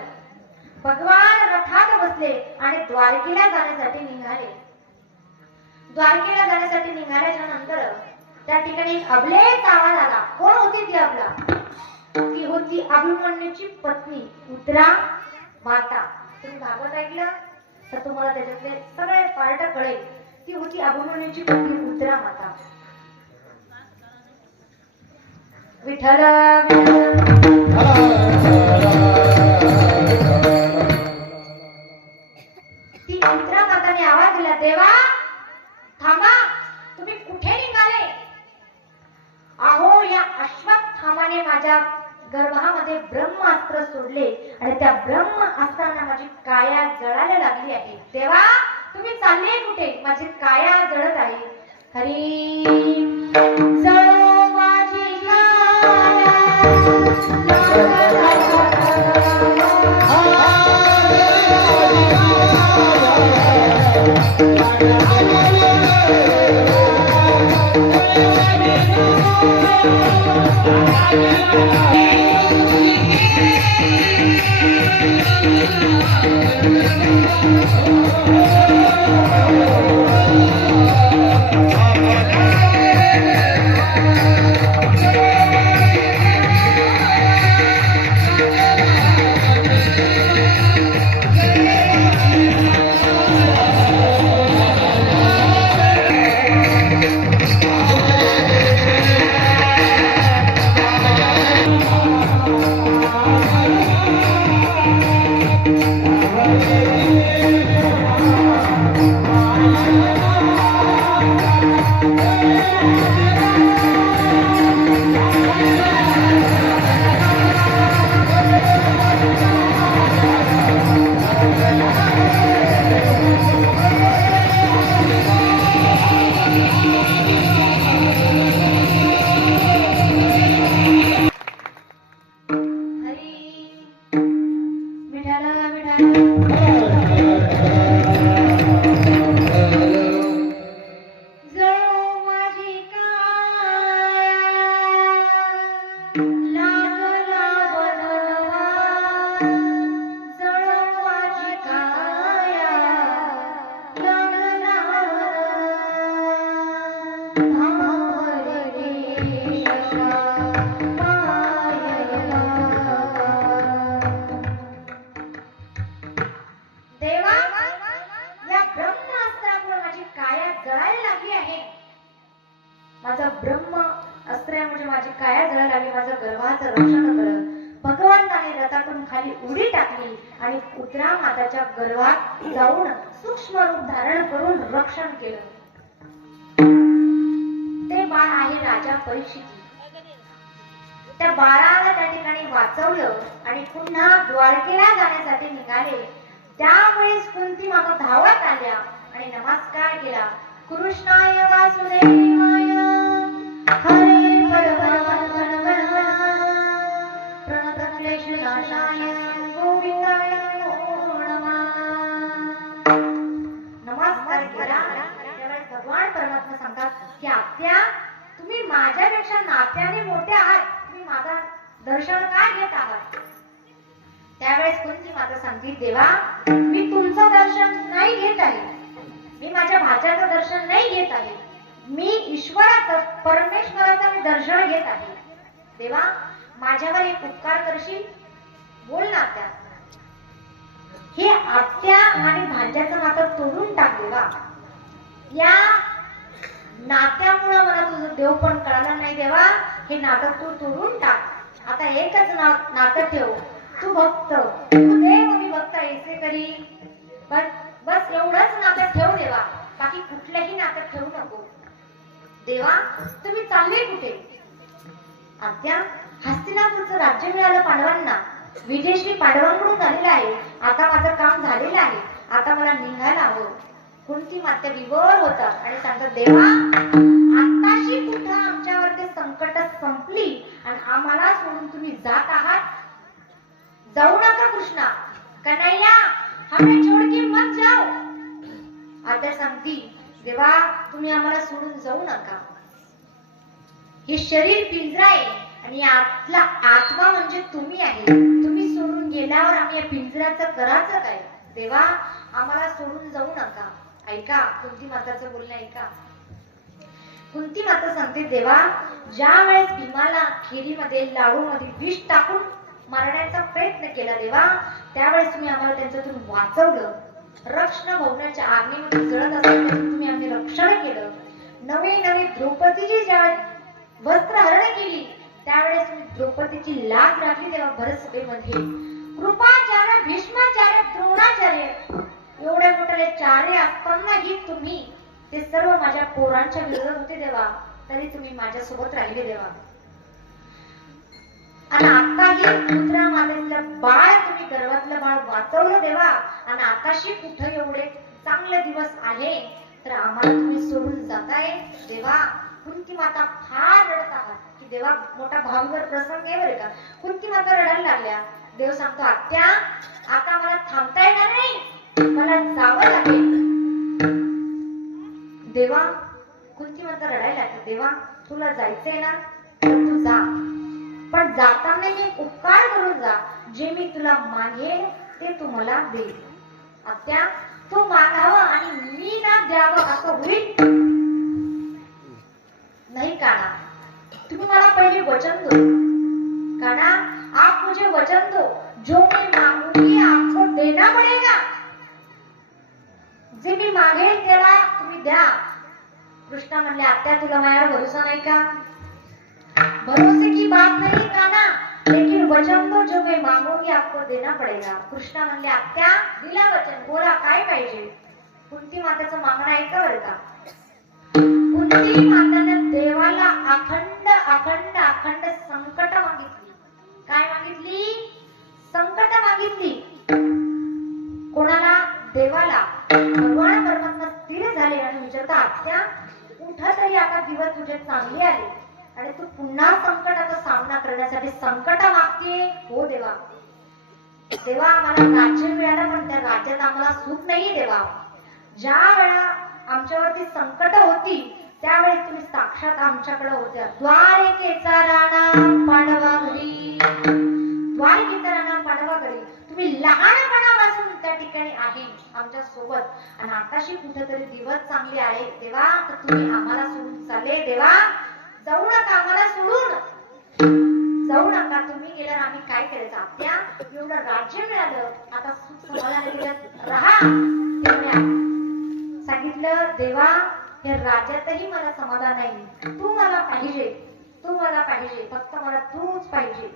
भगवान रथात बसले आणि द्वारकेला जाण्यासाठी निघाले. द्वारकेला जाण्यासाठी निघाल्याच्या नंतर त्या ठिकाणी अबलेचा आवाज आला. कोण होती ती अबला? ती होती अभिमन्यूची पत्नी उत्तरा माता. तुम्ही भागवत ऐकलं तर तुम्हाला त्याच्यातले सगळे पार्ट कळेल. ती होती अभिमन्यूची पत्नी उत्तरा माता. विठ्ठल ती उत्तरा माताने आवाज दिला, देवा थांबा, तुम्ही कुठे निघाले? अहो या अश्वत्थामाने माझ्या गर्भामध्ये ब्रह्मास्त्र सोडले आणि त्या ब्रह्मास्त्राने माझी काया जळायला लागली आहे. देवा तुम्ही चालले कुठे? माझी काया जळत आहे. हरी जळो माझी काया माझा ब्रह्म अस्त्र म्हणजे माझी काया जळायला लागली, माझं गर्भाचं रक्षण कर. भगवंताने पर्वतातून खाली उडी टाकली आणि पुत्रा माताच्या गर्भात जाऊन सूक्ष्म रूप धारण करून रक्षण केलं. ते बाळ आहे राजा परीक्षिती. त्या बाळाला त्या ठिकाणी वाचवलं आणि पुन्हा द्वारकेला जाण्यासाठी निघाले. त्यावेळेस कुंती माता धावत आल्या आणि नमस्कार केला. कृष्णाय वासुदेवाय हरे परमात्मने प्रणतक्लेशनाशाय गोविंदाय नमो नमः. नमस्कार केला. त्यावेळेस भगवान परमात्मा सांगतात की आत्या, तुम्ही माझ्यापेक्षा नात्याने मोठे आहात, तुम्ही माझा दर्शन का घेत आहात? त्यावेळेस कुंती माता सांगते, देवा मी तुमचं दर्शन नाही घेत आहे, मी माझ्या भाच्याचं दर्शन नाही घेत आहे, मी ईश्वराचं परमेश्वराचं मी दर्शन घेत आहे. देवा माझ्यावर एक उपकार करशील? बोल ना आत्या. हे आत्या आणि भाच्याचं नातं तोडून टाक देवा. या नात्यामुळे मला तुझं देव पण कळालं नाही देवा. हे नातं तू तोडून टाक. आता एकच नातं ठेव, तू भक्त, तू देव, मी भक्त, ऐसे करी. बस एवढंच नातं ठेव देवा, बाकी कुठलंही नातं ठेवू नको. देवा तुम्ही चालले कुठे? आत्या, हस्तिनापूरचं राज्य मिळालं पांडवांना, विजयश्री पांडवांकडून झालेला आहे. आता माझं काम झालेलं आहे, आता मला निघायला हवं. कुंती माता विवर होतात आणि सांगतात, देवा आताशी कुठं आमच्यावर ते संकट संपली आणि आम्हाला सोडून तुम्ही जात आहात? जाऊ नका कृष्णा, कन्हैया हमें छोड़ के मत जाओ. आता सांगती, देवा तुम्ही आम्हाला सोडून जाऊ नका. हे शरीर पिंजरा आहे आणि आतला आत्मा म्हणजे तुम्ही आहे. तुम्ही सोडून गेल्यावर आम्ही या पिंजऱ्याचं करायचं काय? देवा आम्हाला सोडून जाऊ नका. ऐका कुंती माताचं बोलणं ऐका. कुंती माता सांगते, देवा ज्या वेळेस भीमाला खिरीमध्ये लाडूमध्ये विष टाकून मारण्याचा प्रयत्न केला देवा, त्यावेळेस तुम्ही आम्हाला त्यांच्यातून वाचवलं. रक्षण भवनाच्या आग्नेमध्ये जळत असताना तुम्ही आम्ही रक्षण केलं. नवे नवे द्रौपदीची ज्यावेळेस वस्त्रहरण केली त्यावेळेस तुम्ही द्रौपदीची लाज राखली तेव्हा भरसभेमध्ये. कृपाचार्य, भीष्माचार्य, द्रोणाचार्य एवढे मोठे चार्य असतानाही तुम्ही ते सर्व माझ्या पोरांच्या विरोधात होते देवा, तरी तुम्ही माझ्या सोबत राहिले देवा. आणि आताही पुत्रा मातेचं बाळ तुम्ही गर्भातलं बाळ वाचवलं देवा. आणि आताशी कुठं एवढे चांगले दिवस आहे तर आम्हाला तुम्ही सोडून जाताय देवा. कुंती माता फार रडत आहात की देवा मोठा भावगर प्रसंग आहे बरं का. कुंती माता रडायला लागल्या. देव सांगतो, आत्या आता मला थांबता येणार नाही, मला जावं लागेल. देवा कुंती माता रडायला लागली, देवा तुला जायचंय ना तर तू जा, पण जाताना एक उपकार करून जा. जे मी तुला मागेल ते तू मला दे. आत्या तू मागावं आणि मी ना द्यावं असं होईल नहीं काना. तुम्ही मला पहिले वचन दो काना, आप मुझे वचन दो, जो मैं मांगूंगी आपको देना पड़ेगा. जे मी मागेल त्याला तुम्ही द्या. कृष्णा म्हणले, आत्या तुला माझ्यावर भरोसा नाही का? भरोसे की बात नहीं काना, लेकिन वचन दो, जो मैं मांगूंगी आपको देना पड़ेगा. कृष्णा म्हणले, आत्या दिला वचन, बोला काय पाहिजे? कुंती माताचं मागणं ऐका बरं का. कुंती माताने देवाला अखंड अखंड अखंड संकट मागितली. काय मागितली? संकट मागितली. कोणाला? देवाला. भगवान परमात्मा स्थिर झाले आणि विचारता, आत्या कुठं तरी आता दिवस तुझे चांगले आले आणि तू पुन्हा संकटाचा सामना करण्यासाठी संकट मागते? हो देवा. देवा आम्हाला राज्य मिळालं पण त्या राज्यात आम्हाला सुख नाही देवा. ज्या वेळा आमच्यावरती संकट होती त्यावेळेस तुम्ही साक्षात आमच्याकडे होत्या. द्वारकेचा राणा पांडवा घरी, द्वारकेचा राणा पांडवा घरी. तुम्ही लहानपणापासून त्या ठिकाणी आहे आमच्या सोबत आणि आताशी कुठेतरी दिवस चांगले आहे देवा, तर तुम्ही आम्हाला सोडून चालले देवा. जाऊ नका, आम्हाला सोडून जाऊ नका. तुम्ही गेल्यावर आम्ही काय करायचं? आत्या एवढं राज्य मिळालं, आता सुख समाधान राहा. सांगितलं, देवा या राज्यातही मला समाधान नाही, तू मला पाहिजे, तू मला पाहिजे, फक्त मला तूच पाहिजे.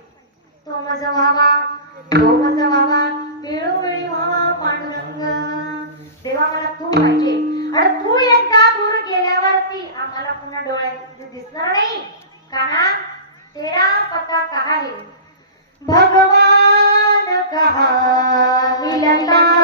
तो मज व्हावा, तो मज व्हावा, वेळोवेळी व्हावा पांडुरंग. देवा मला तू पाहिजे आणि तू एकदा दूर गेल्यावरती आम्हाला पुन्हा डोळ्यात दिसणार नाही. काना तेरा पता कहा है भगवान कहा मिलता है.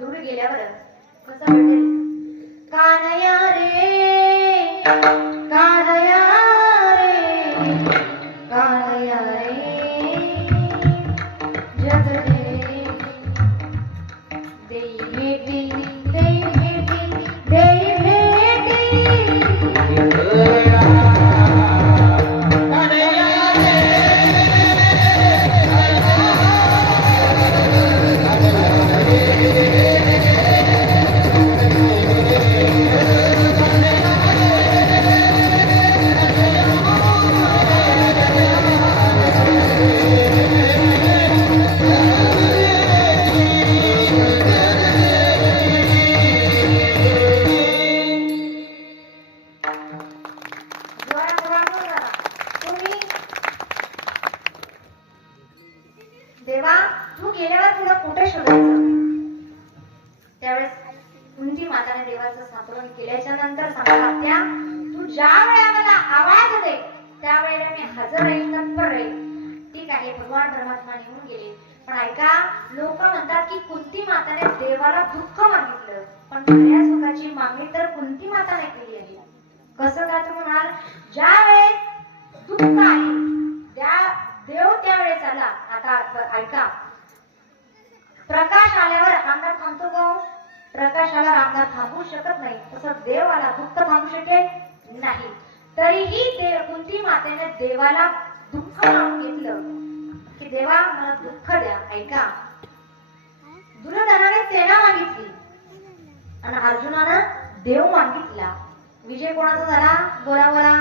दूर गेल्यावर कसं भेटेल? कानया रे कानया रे कानया रे जग रे देई भेटी देई भेटी देई भेटी देवा तू गेल्यावर तुला कुठे शोधायचं? त्यावेळेस कुंती माताने देवाचं सांत्वन केल्याच्या नंतर सांगतात त्या तू ज्या वेळेला मला आवाज दे त्यावेळेला मी हजर राहील, तत्पर राहील. ठीक आहे, भगवान परमात्मा निघून गेले. पण ऐका, लोक म्हणतात की कुंती माताने देवाला दुःख मागितलं, पण खऱ्या सुखाची मागणी तर कुंती माताने केली आहे. कसं काय तुम्ही म्हणाल? ज्या वेळेस दुःख आहे त्या देव त्यावेळेस आला. आता ऐका, प्रकाश आल्यावर अंधार थांबतो का? प्रकाश आल्यावर अंधार थांबू शकत नाही. तसं देव आला, दुःख थांबू शकेल नाही. तरीही कुंती मातेने देवाला दुःख मागून घेतलं की देवा मला दुःख द्या. ऐका, दुर्योधनाने सेना मागितली आणि अर्जुनानं देव मागितला. विजय कोणाचा झाला? बोला बोला.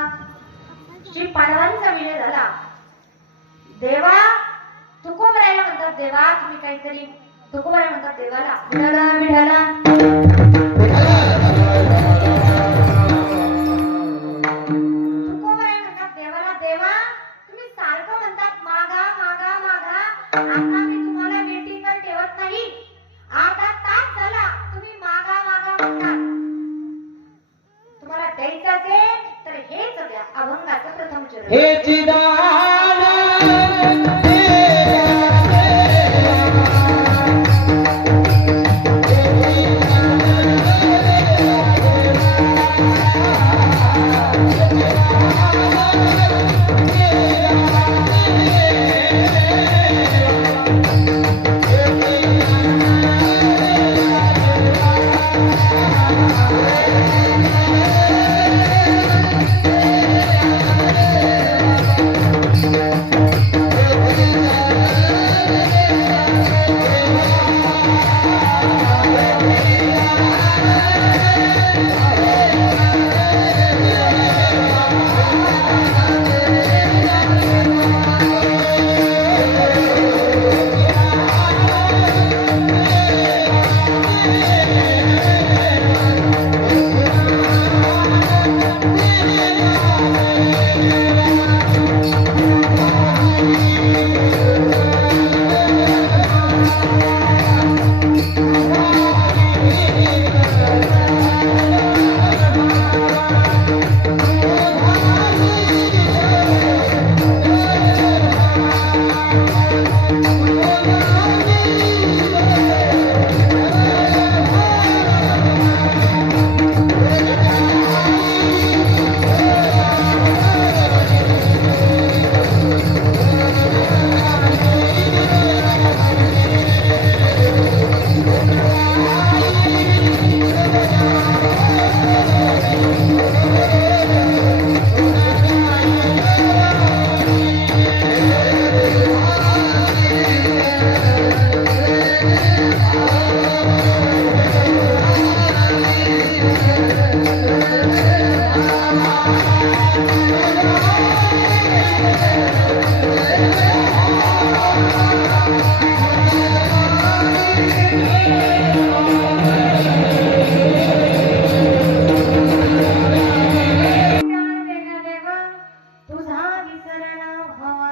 श्री पांडवांचा विजय झाला. देवा तुकोबरायला म्हणतात, देवा तुम्ही काहीतरी, तुकोबराय म्हणतात देवाला, विठाला विठाला तुकोबराय म्हणतात देवाला, देवा तुम्ही सारखं म्हणतात मागा मागा मागा, आता मी तुम्हाला वेटिंगवर ठेवत नाही. 8 तास झाला तुम्ही मागा मागा म्हणतात. तुम्हाला द्यायचं असेल तर हेच द्या, अभंगाचं प्रथम चरण. हे चिदानंद Thank you. तुझा विसरण व्हावा.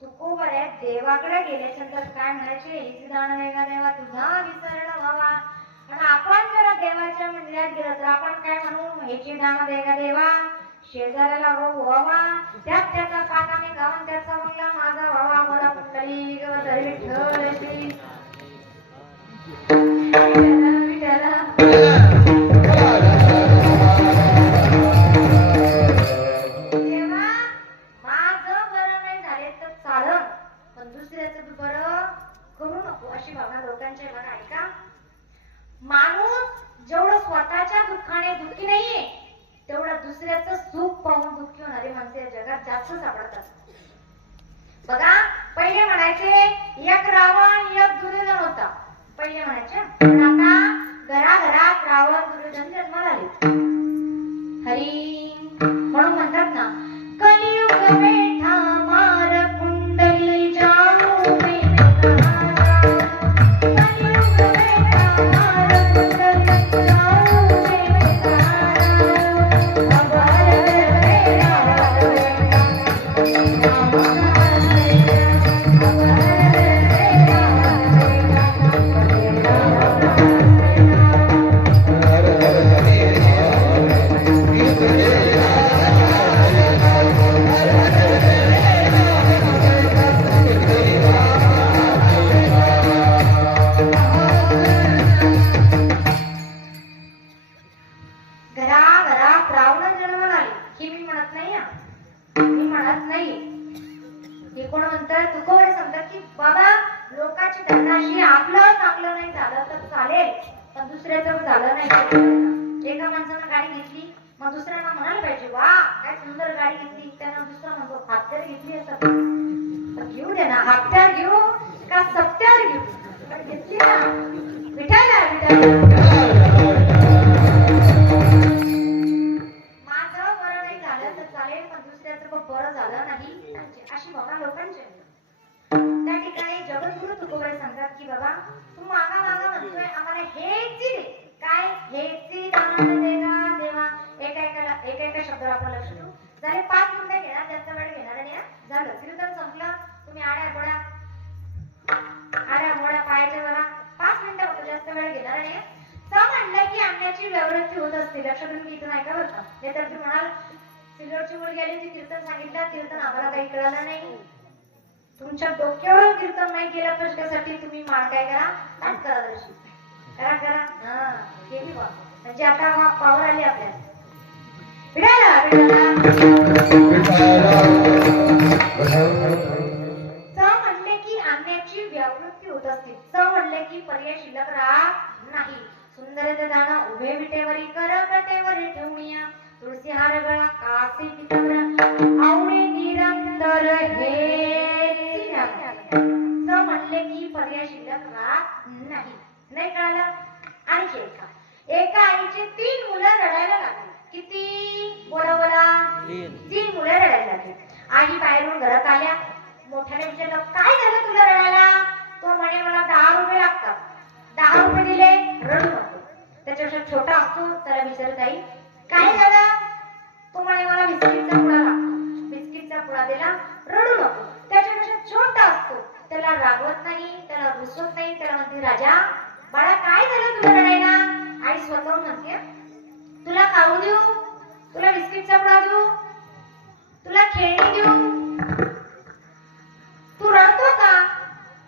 तुकोबऱ्या देवाकडे गेल्याच्यानंतर काय म्हणायचे, हीच दान वेगा देवा तुझा विसरण व्हावा. आणि आपण जर देवाच्या मंदिरात गेलो तर आपण काय म्हणू, ह्याची दान वेगा देवा शेजाऱ्याला व्हावा. त्यात त्याचा पाकाने गाऊन त्याचा बंगला माझा व्हावा. मला कुठली गवतरी विठ्ठल श्री विठ्ठला देवा माझं बरं नाही झाले तर चालत, पण दुसऱ्याचं बरं करू नको अशी भावना लोकांची आहे बघा. ऐका, माणूस जेवढं स्वतःच्या दुःखाने दुःखी नाहीये तेवढं दुसऱ्याचं सुख पाहून दुःखी होणारी माणसे या जगात जास्त सापडतात. बघा, पहिले म्हणायचे एक रावण एक दुर्योधन होता, पहिले म्हणायचे. पण आता घराघरात रावण दुर्योधन जन्माला आले. हरी म्हणून म्हणतात ना, कलियुग बैठा मार कुंडली जाऊ कलियुग बैठा मार कुंडली जाऊ घराघरात रावण जन्माला आले. हे मी म्हणत नाही, मी म्हणत नाही. हे कोण म्हणतात, तुकोबरे सांगतात की बाबा लोकांची धर्माशी आपलं चांगलं नाही झालं तर चालेल, पण दुसऱ्याचं झालं नाही तर. एका माणसानं गाडी घेतली, मग दुसऱ्यांना म्हणायला पाहिजे वा काय सुंदर गाडी घेतली. त्यांना दुसरा म्हणतो हप्त्यावर घेतली असतात, घेऊ दे ना, हप्त्यावर घेऊ का सप्त्यावर घेऊ, पण घेतली ना विठायला माझं बरं नाही झालं तर चालेल, पण दुसऱ्याचं बरं झालं नाही अशी भावना लोकांची. त्या ठिकाणी जगद्गुरु तुकोबरे सांगतात की बाबा तू मागा मागा म्हणतोय आम्हाला हेच दे. काय हेच दान देना देवा. एका शब्दावर आपण लक्ष देऊ. झाले 5 मिनिटं घेणार, जास्त वेळ घेणार नाही. झालं कीर्तन संपलं. तुम्ही आड्या घोड्या पायाच्या जरा 5 मिनिटं होतं, जास्त वेळ घेणार नाही. म्हणलं की आणण्याची व्यवृत्ती होत असते. लक्ष देऊन कीर्तन ऐका बरं का. नाही तर तुम्ही म्हणाल सिल्लोडची मुलगी आली ती कीर्तन सांगितलं, कीर्तन आम्हाला काही कळलं नाही. तुमच्या डोक्यावर कीर्तन नाही केलं कशासाठी तुम्ही मान काय करा, नाट करा दर्शी करा. हा केली बा, म्हणजे आता हा पावर आली आपल्याला. म्हणले की आणण्याची व्यावृत्ती होत असते. म्हणले की पर्याय शिल्लक राहत नाही. सुंदर दाना उभे विटेवरी कर कटेवरी ठेवूया. तुळशी हार गळा कासे पितांबरा आवडे निरंतर हे म्हणले की पर्याय शिल्लक राहत नाही. नाही कळालं. आणखी एका आईचे 3 मुलं रडायला लागली. किती बोला बोला 3 मुलं रडायला लागली. आई बाहेरून घरात आल्या. मोठ्याने विचारलं काय झालं तुला रडायला. तो म्हणे मला 10 रुपये लागतात. 10 रुपये दिले रडू नको. त्याच्यापेक्षा छोटा असतो त्याला विचारत आई काय झालं. तो म्हणे मला बिस्किटचा पुडा लागतो. बिस्किटचा पुडा दिला रडू नको. त्याच्यापेक्षा छोटा असतो त्याला रागवत नाही, त्याला रुसवत नाही. त्याला म्हणते राजा बाळा काय झालं तुला रडायला. आई स्वतःहून म्हणते तुला खाऊ देऊ, तुला बिस्किटचा पुडा देऊ, तुला खेळणी देऊ, तू रडतो का.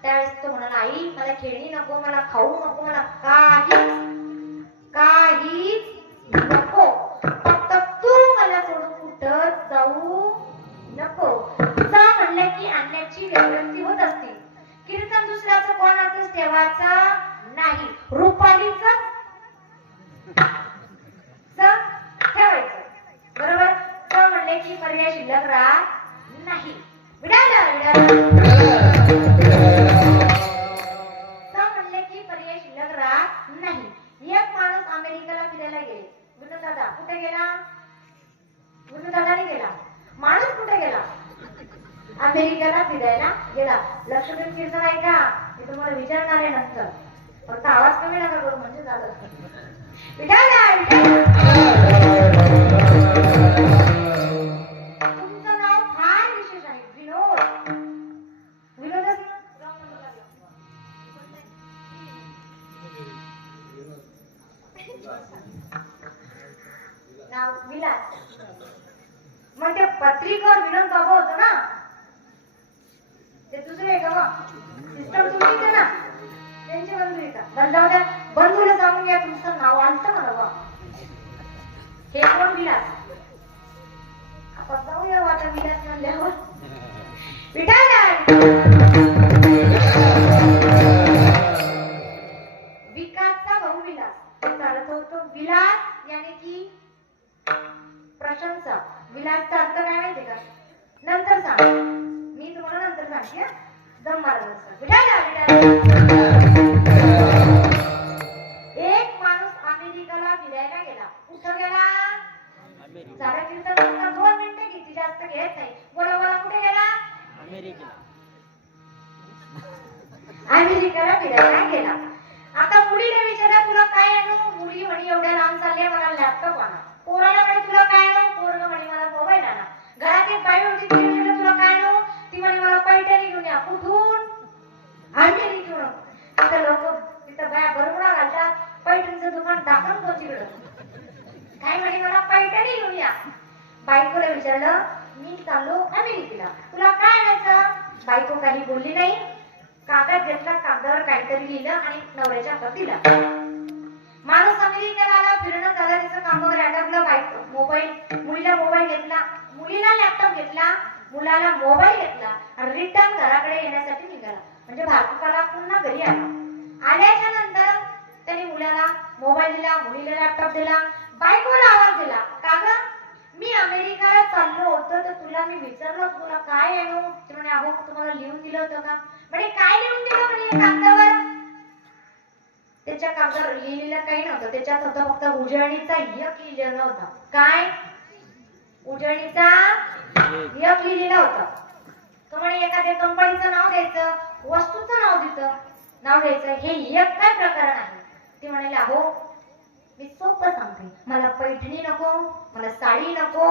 त्यावेळेस तो म्हणाला आई आई मला खेळणी नको, मला खाऊ नको, मला काहीच नको. फक्त तू मला सोडून कुठं जाऊ नको. जा म्हणलं की आणण्याची व्यवस्था होत असते. कीर्तन दुसऱ्याचं कोणाचंच ठेवायचं नाही. रुपालीच ठेवायचं. बरोबर. तर म्हणले की पर्याय शिल्लक राहत नाही. म्हणले की पर्याय शिल्लक राहत नाही. एक माणूस अमेरिकेला फिरायला गेले. गुरु दादा कुठे गेला? गुरु दादाने गेला. माणूस कुठे गेला? अमेरिकेला फिरायला गेला. लक्ष देऊन कीर्तन ऐका. मी तुम्हाला विचारणार आहे नंतर. फक्त आवाज कमी नका करू म्हणजे झालं. तुमचं नाव फार विशेष आहे. विनोद. विनोदच नाव विलास. मग ते पत्रिकेवर विनोद बाबा होतं ना, ते दुसरे का मग सिस्टम चुकीचे ना, त्यांचे बंधू येतात. बंधावल्या बंधूला सांगून या तुमचं नाव आलतं मला बा. हे कोण विलास? आपण जाऊया आता विलास म्हणल्यावर. विकासचा भाऊ विलास. चालत होतो विलास याने की प्रशंसा. विलासचा अर्थ काय माहितीये का? नंतर सांग. मी तुम्हाला नंतर सांगते. दम मारत एक माणूस अमेरिकेला फिरायला गेला. कुठं गेला? झाडा कीर्तन 2 मिनिटं घेतली, जास्त घेत नाही. बोला बोला. कुठे गेला? अमेरिकेला फिरायला गेला. आता मुलीने विचारला तुला काय आणू? मुली म्हणे एवढ्या लांब चालले मला लॅपटॉप आणा. पोराला म्हणे तुला काय आणू? पोरगा म्हणे मला मोबाईल आणा. घरात एक बाई होती तिने म्हटलं तुला काय आणू? ती म्हणे मला पैठणी घेऊन या. कुठून? अमेरिकेवरून. तिथं लोक तिथं बाया बरोबर घालतात. पैठणीचं दुकान टाकून तो तिकडं. काय म्हणे मला पैठणी घेऊन या. बायकोला विचारलं मी चाललो अमेरिकेला, तुला काय आणायचं? बायको काही बोलली नाही. कागद घेतला, कागदावर काहीतरी लिहिलं आणि नवऱ्याच्या हातात दिला. माणूस अमेरिकेला आला, फिरणं झालं, त्याचं काम वगैरे आटपलं. बायको मोबाईल, मुलीला मोबाईल घेतला, मुलीला लॅपटॉप घेतला, मुलाला मोबाईल घेतला आणि रिटर्न घराकडे येण्यासाठी निघाला. म्हणजे भारताला पुन्हा घरी आला. आल्याच्या नंतर त्याने मुलाला मोबाईल दिला, मुलीला लॅपटॉप दिला, बायकोला आवाज दिला. का ग मी अमेरिकेला चाललो होतो तर तुला मी विचारलं तुला काय आणू? ते म्हणे अहो तुम्हाला लिहून दिलं होतं का? म्हणजे काय लिहून दिलं? म्हणजे कागदावर. त्याच्या कागदावर लिहिलेलं काही नव्हतं. त्याच्यात होतं फक्त उजळणीचा यक लिहिलेला होता. काय? उजळणीचा यक लिहिलेला होता. तो म्हणे एखाद्या कंपनीचं नाव द्यायचं, वस्तूचं नाव द्यायचं. हे एक काय प्रकरण आहे? ते म्हणाले अहो मी सोपं सांगते. मला पैठणी नको, मला साडी नको,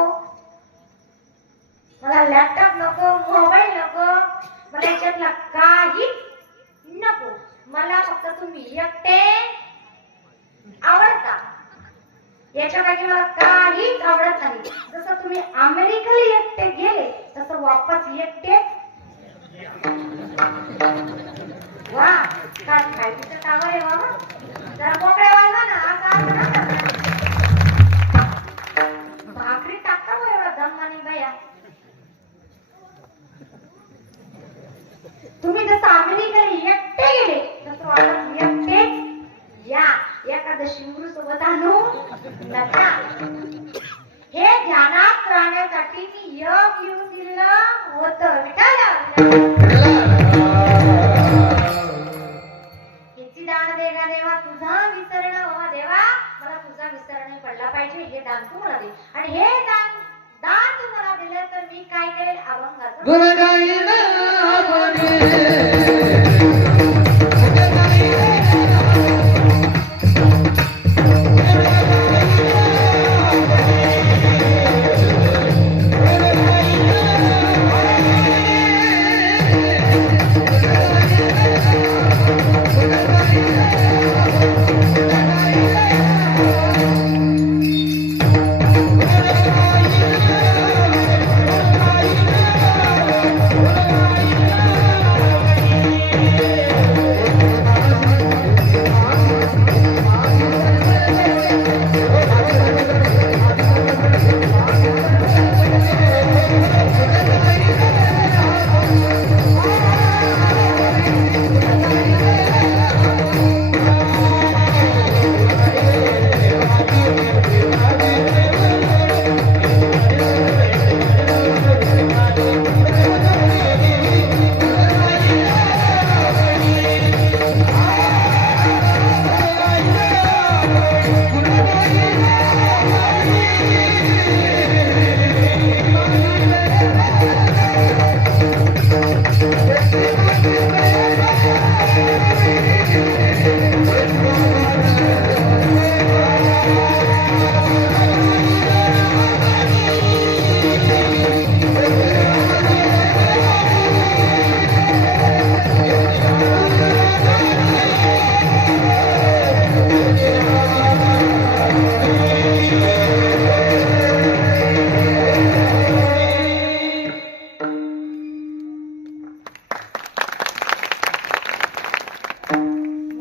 मला लॅपटॉप नको, मोबाईल नको, मला याच्यातला काहीच नको. मला फक्त तुम्ही एकटे आवडता. याच्यापैकी मला काहीच आवडत नाही. जसं तुम्ही अमेरिकेला एकटे गेले तसं वापस एकटे. वा काय खायचं टावर आहे बाबा. जरा मोकळ्या वाजवा ना. भाकरी टाकता हो एवढा दम आणि बाया. तुम्ही जसं अमेरिकेला एकटे गेले तसं वापस एकटेच या. एखादं शिंगरू सोबत आणू नका. हे ध्यानात राहण्यासाठी मी योग येऊन दिलं होतं. याची दान देगा देवा तुझा विसरण व्हावा देवा. मला तुझा विसर नाही पडला पाहिजे. हे दान तू मला दे. आणि हे दान तू मला दिलं तर मी काय करेल? अभंगाचं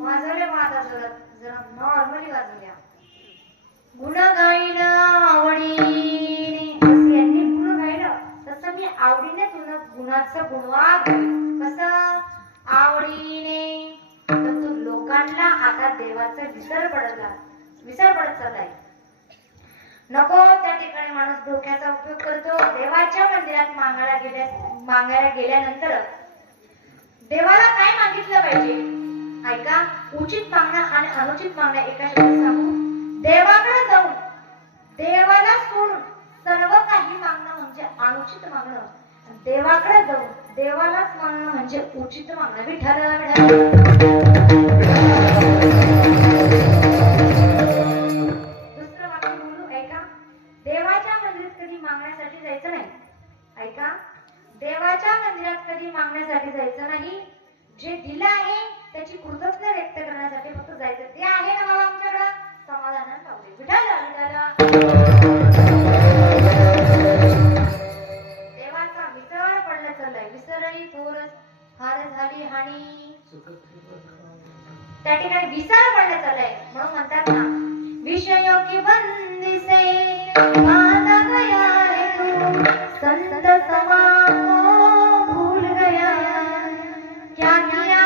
वाजवले माझा जरा नॉर्मली वाजवल्या. गुण गाईन आवडीने जसं यांनी गुण गायलं तसं मी आवडीने तुला गुणाचं गुणवाद कसं आवडीने. तर तू लोकांना आता देवाचा विसर पडत चाललाय. नको त्या ठिकाणी माणूस डोक्याचा उपयोग करतो. देवाच्या मंदिरात मागायला गेल्यानंतर देवाला काय मागितलं पाहिजे ऐका. उचित मागणं आणि अनुचित मागणं एका शब्दात सांगू. देवाकडे जाऊन देवाला सोडून सर्व काही मागणं म्हणजे अनुचित मागणं. देवाकडे जाऊन देवालाच मागणं म्हणजे उचित मागणं. विठ्ठल दुसरं वाक्य बोलू ऐका. देवाच्या मंदिरात कधी मागण्यासाठी जायचं नाही. ऐका, देवाच्या मंदिरात कधी मागण्यासाठी जायचं नाही. जे दिलं आहे त्याची कृतज्ञता व्यक्त करण्यासाठी फक्त जायचं. ते आहे ना बाबा आमच्याकडं समाधान पावले. देवाचा विसर पडला चाललाय. विसरली थोर हार झाली हानी. त्या ठिकाणी विसर पडला चाललाय. म्हणून म्हणतात ना विषयों की बंदिशे बांधा गया रे तू संत समा को भूल गया. क्या किया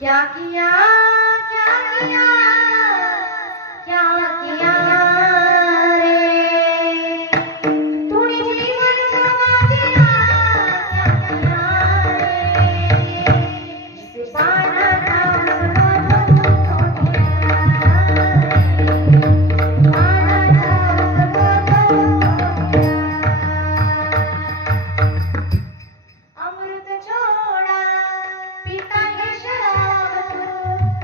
क्या किया क्या किया क्या किया रे तूने जीवन गवा दिया. क्या किया रे जिसे पाना था अमृत छोड़ा पीता है शराब.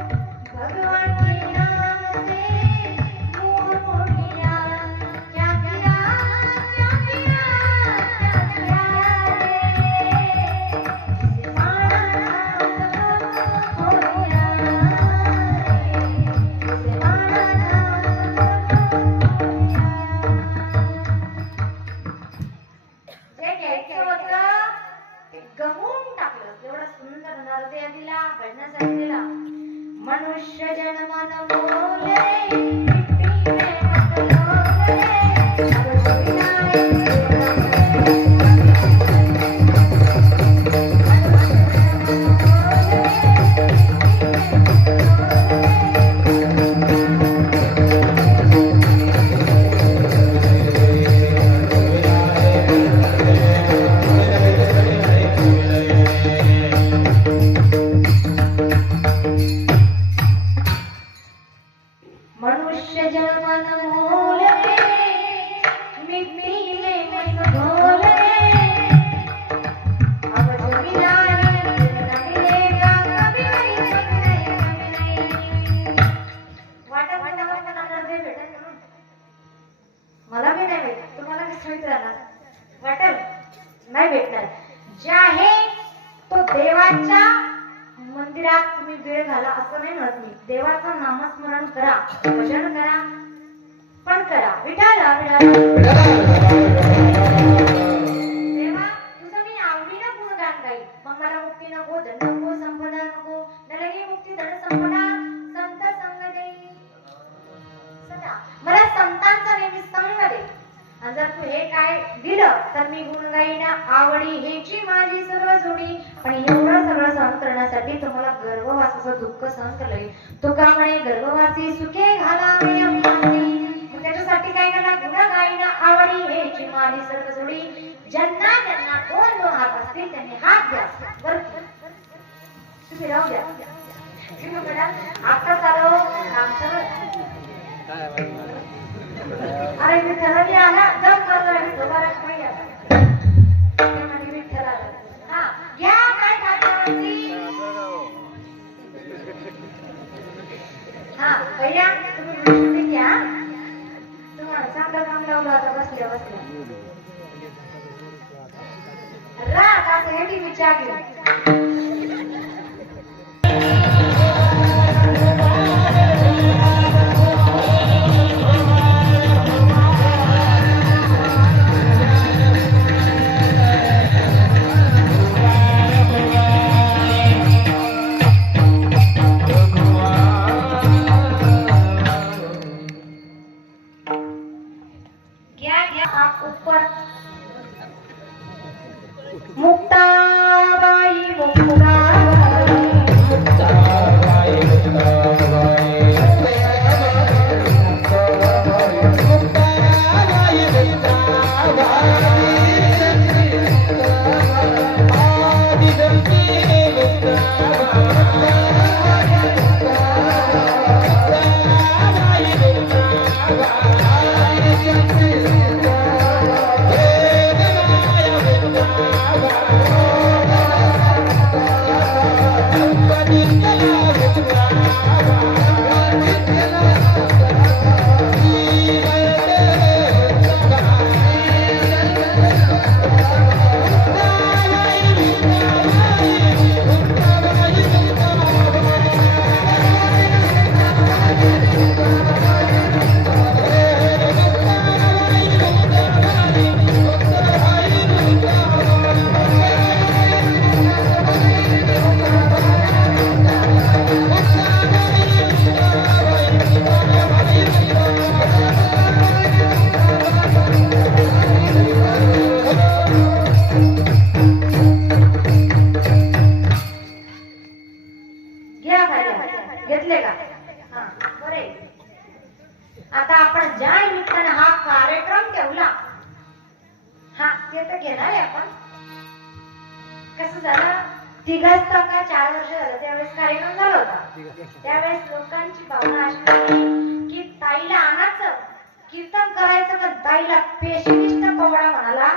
ठणठणीत राहणार वाटेल नाही भेटणार. जे आहे तो देवाच्या मंदिरात तुम्ही वेळ घाला असं नाही म्हणत मी. देवाचं नामस्मरण करा, भजन करा, पण करा विठाला देवा तुझं मी आवडीनं गुणगान गाईल. मग मला मुक्ती नको, धन नको, संपदा नको, नरही मुक्ती धन संपदा संत संग देई सदा. मला संतांचा नेहमी संग दे. आणि जर तू हे काय दिलं तर मी गुण गाईन आवडी हेची माझी सर्व जोडी. पण एवढं सगळं सहन करण्यासाठी तुम्हाला गर्भवासाचं दुःख सहन केलंय. तुका म्हणे गर्भवासी सुखे घालावे अंबासी. त्याच्यासाठी काय करा गुण गाईन आवडी हेची माझी सर्व जोडी. ज्यांना ज्यांना दोन दोन हात असतील त्यांनी हात द्या वर तुम्ही राहू द्या. आता चालू आमचं अरे विठ्ठल मी आला जप करतो विठोबाला नाही आला म्हणजे विठ्ठल आला. हा घ्या काय खात्यावरती. हा पहिल्या तुम्ही विष्णू घ्या. तुम्हाला चांगलं काम लावलं आता बसल्या बसल्या रात असं हे टी विचार घेऊ. मुक्ताबाई मुक्ताबाई मुक्ताबाई घेतले का? हा बरे. आता आपण ज्या निमित्ताने हा कार्यक्रम ठेवला हा ते तर घेणार आहे आपण. कसं झालं तिघाच का 4 वर्ष झालं त्यावेळेस कार्यक्रम झाला होता. त्यावेळेस लोकांची भावना अशी होती की ताईला आणायचं कीर्तन करायचं पण ताईला पेशनिष्ठ पवडा म्हणाला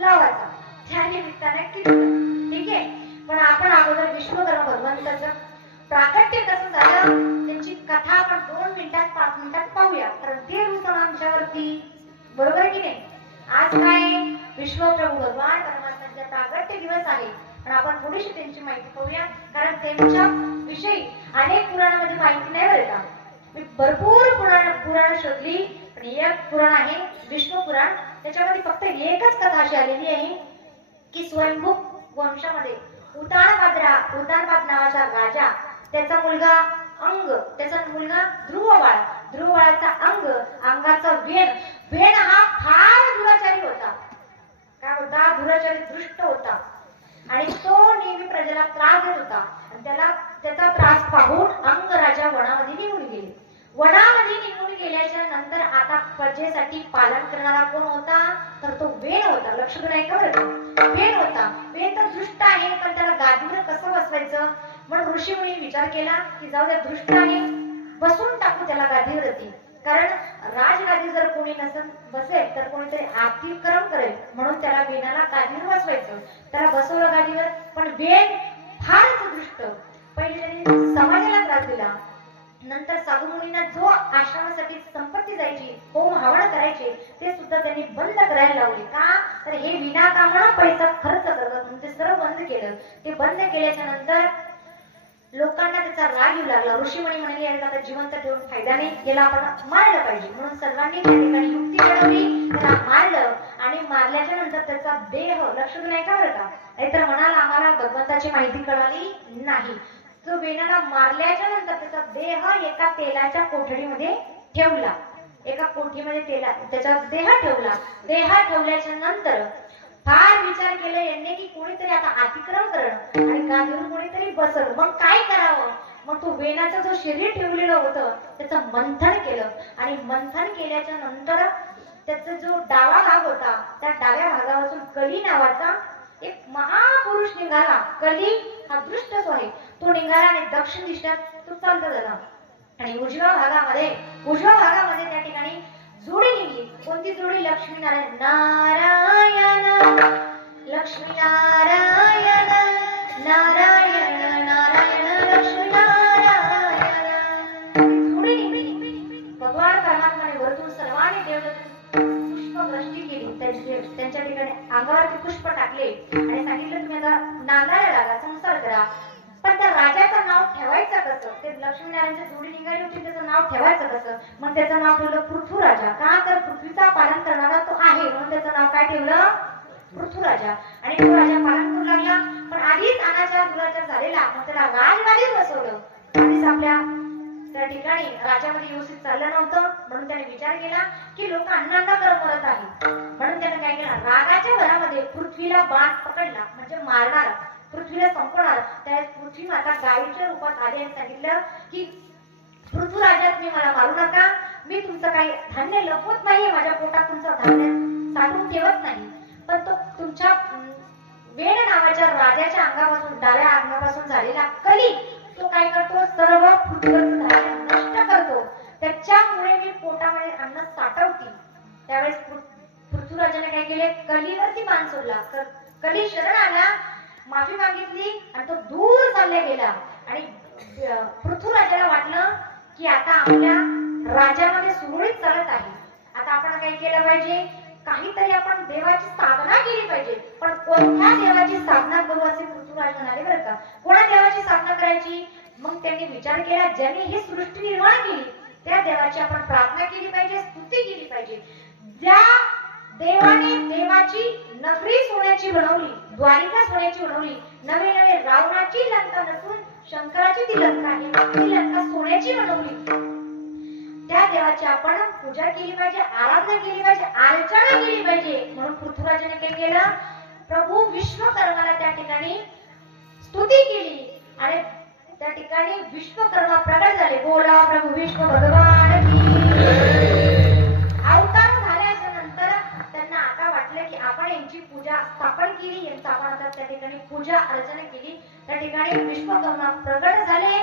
लावायचा. त्या निमित्ताने कीर्तन ठीक आहे. पण आपण अगोदर विश्वकर्मा भगवंताचं प्राकट्य कसं झालं त्यांची कथा आपण 2 मिनिटात 5 मिनिटात पाहूया. कारण ते रूप आमच्यावरती बरोबर की नाही. आज काय विश्वप्रभू भगवान परमात्म्याचा प्राकट्य दिवस आहे. पण आपण थोडीशी त्यांची माहिती पाहूया. कारण त्यांच्या विषयी अनेक पुराणामध्ये माहिती नाही बरं का. मी भरपूर पुराण शोधली पण एक पुराण आहे विष्णू पुराण. त्याच्यामध्ये फक्त एकच कथा अशी आलेली आहे की स्वयंभू वंशामध्ये उतानपाद नावाचा राजा त्याचा मुलगा अंग त्याचा मुलगा ध्रुवबाळाचा अंगाचा वेण हा फार दुराचारी होता. काय होता दुराचारी दृष्ट होता आणि तो नेहमी प्रजेला त्रास देत होता. आणि त्याचा त्रास पाहून अंग राजा वनामध्ये निघून गेले. वनामध्ये निघून गेल्याच्या नंतर आता प्रजेसाठी पालन करणारा कोण होता तर तो वेण होता. लक्ष देऊन ऐका बरं. वेण होता. वेण तर दृष्ट आहे पण त्याला गादीवर कसं बसवायचं म्हणून ऋषी मुनी विचार केला की जाऊ दे दृष्ट आहे बसून टाकू त्याला गादीवरती. कारण राजगादी जर कोणी नसन बसेल तर कोणीतरी आर्थिक कर्म करेल म्हणून त्याला वेणाला गादीवर बसवायचं. त्याला बसवलं गादीवर. पण वेण फारच दृष्ट. पहिले त्यांनी समाजाला त्रास दिला. नंतर साधू मुनींना जो आश्रमासाठी संपत्ती जायची होम हवन करायची करायचे ते सुद्धा त्यांनी बंद करायला लावले. का तर हे विनाकामानं पैसा खर्च करतात म्हणून ते सर्व बंद केलं. ते बंद केल्याच्या नंतर लोकांना त्याचा राग येऊ लागला. ऋषीमुनी म्हणाले याला आता जिवंत ठेवून फायदा नाही, याला आपण मारलं पाहिजे. म्हणून सर्वांनी त्या ठिकाणी युक्ती घडवली, त्याला मारलं आणि मारल्याच्या नंतर त्याचा देह लक्ष नाही का बरं का, नाहीतर म्हणाल आम्हाला भगवंताची माहिती कळाली नाही. तो वेणाला मारल्याच्या नंतर त्याचा देह एका तेलाच्या कोठडीमध्ये ठेवला. एका कोठीमध्ये त्याचा देह ठेवला. देह ठेवल्याच्या नंतर फार विचार केला यांनी की कोणीतरी आता अतिक्रम करणं आणि गादीवर कोणीतरी बसल, मग काय करावं. मग तो वेणाचं जो शरीर ठेवलेलं होतं त्याचं मंथन केलं आणि मंथन केल्याच्या नंतर त्याचा जो डावा भाग होता त्या डाव्या भागापासून कली नावाचा एक महापुरुष निघाला. कली हा दृष्ट जो आहे तो निघाला आणि दक्षिण दिशेत तो चालता झाला आणि उजव्या भागामध्ये त्या ठिकाणी जोडी निघली. कोणती जोडी? लक्ष्मीनारायण नारायण लक्ष्मीनारायण नारायण नारायण लक्ष्मीनारायण जोडी निघली. भगवान परमात्माने वरतून सर्वांनी पुष्पवृष्टी केली. त्यांच्या ठिकाणी अंगावरती पुष्प टाकले आणि सांगितलं तुम्ही आता नांदायला लागा, संसार करा. पण त्या राजाचं नाव ठेवायचं कसं? ते लक्ष्मीनारायणच्या जोडी निघाली होती, त्याचं नाव ठेवायचं कसं? मग त्याचं नाव ठेवलं पृथ्वीराजा. का तर पृथ्वीचा पालन करणारा तो आहे म्हणून त्याचं नाव काय ठेवलं? पृथ्वीराजा. आणि तो राजा पालन करू लागला. पण आधीच अनाचार दुराचार झालेला, मग त्याला राजवाडीत बसवलं. आधीच आपल्या त्या ठिकाणी राज्यामध्ये व्यवस्थित चाललं नव्हतं म्हणून त्याने विचार केला की लोक अन्नांना करत मरत आहे. म्हणून त्याने काय केलं? रागाच्या भरामध्ये पृथ्वीला बाण पकडला, म्हणजे मारणार, पृथ्वीला संपवणार. त्यावेळेस पृथ्वी माता गायीच्या रूपात आली आणि सांगितलं की पृथ्वीराजा तुम्ही मला मारू नका, मी तुमचं काही धान्य लपवत नाहीये, माझ्या पोटात तुमचं धान्य साठवून ठेवत नाही. पण तो तुमच्या वेण नावाच्या राजाच्या अंगापासून डाव्या अंगापासून झालेला कली तो काय करतो? सर्व पृथ्वीवरचं धान्य नष्ट करतो. त्याच्यामुळे मी पोटामध्ये अन्न साठवते. त्यावेळेस पृथ्वीराजाने काय केले? कलीवरती बाण सोडला. कली शरण आला, माफी मागितली आणि तो दूर चालला गेला. आणि पृथ्वीराजाला वाटलं की आता आपल्या राज्यामध्ये सुरळीत चालत आहे, आता आपण काय केलं पाहिजे? काहीतरी आपण देवाची साधना केली पाहिजे. पण कोणत्या देवाची साधना करू असे पृथ्वीराज म्हणाले बरं का. कोणा देवाची साधना करायची? मग त्यांनी विचार केला ज्यांनी ही सृष्टी निर्माण केली त्या देवाची आपण प्रार्थना केली पाहिजे, स्तुती केली पाहिजे. ज्या देवाने देवाची नगरी सोन्याची बनवली, द्वारिका सोन्याची बनवली, नवे नवे रावणाची लंका नसून शंकराची ती लंका आहे, ती लंका सोन्याची बनवली. त्या देवाची आपण पूजा केली पाहिजे, आराधना केली पाहिजे, अर्चना केली पाहिजे. म्हणून पृथ्वीराजाने काय केलं? प्रभू विश्वकर्माला त्या ठिकाणी स्तुती केली आणि त्या ठिकाणी विश्वकर्मा प्रगट झाले. बोला प्रभू विश्व भगवान की. अवतार झाल्याच्या नंतर त्यांना आता वाटलं की आपण यांची पूजा स्थापन केली, यांचा आपण आता त्या ठिकाणी पूजा अर्चना केली. त्या ठिकाणी विश्वकर्मा प्रगट झाले,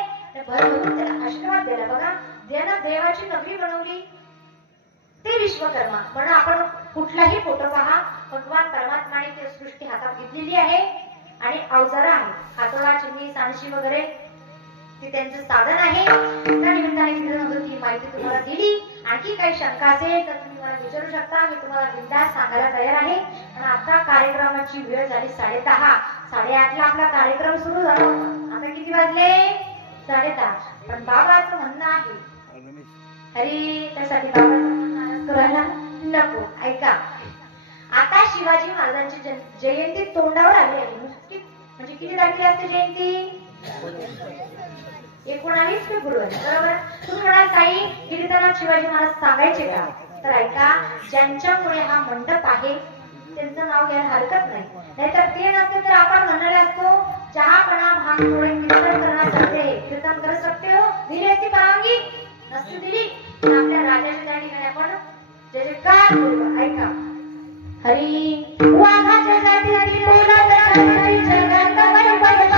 भरभरून त्याला आशीर्वाद दिला. बघा, ज्यानं देवाची नगरी बनवली ते विश्वकर्मा. म्हणून आपण कुठलाही फोटो पहा, भगवान परमात्माने ती सृष्टी हातात घेतलेली आहे आणि अवजार आहे, हातोडा, चिमणी, सांडशी वगैरे ते त्यांचं साधन आहे. त्या निमित्ताने ही माहिती तुम्हाला दिली. आणखी काही शंका असेल तर तुम्ही मला विचारू शकता, मी तुम्हाला बिनधास्त सांगायला तयार आहे. पण आता कार्यक्रमाची वेळ झाली 10:30. 8:30ला आपला कार्यक्रम सुरू झाला होता. आता किती वाजले? 10:30. पण बाबाचं म्हणणं आहे अरे त्यासाठी बाबाचं म्हणणं करायला नको. ऐका, आता शिवाजी महाराजांची जयंती तोंडावर आली आहे. म्हणजे किती तारखेला असते जयंती? 19 फेब्रुवारी, बरोबर. तुम्ही म्हणाल ताई कीर्तनात शिवाजी महाराज सांगायचे का? तर ऐका, ज्यांच्यामुळे हा मंडप आहे त्यांचं नाव घ्यायला हरकत नाही. नाहीतर ते नसते तर आपण म्हणाले असतो चहापणा भाग थोडे कीर्तन करना चाहते, कीर्तन कर सकते हो, दिली असती परवानगी? नसती दिली. आपल्या राजाच्या त्या ठिकाणी आपण जय जयकार बोलू. ऐका, हरी वाघाच्या जाती हरी बोलाचा हरी जगात वैभव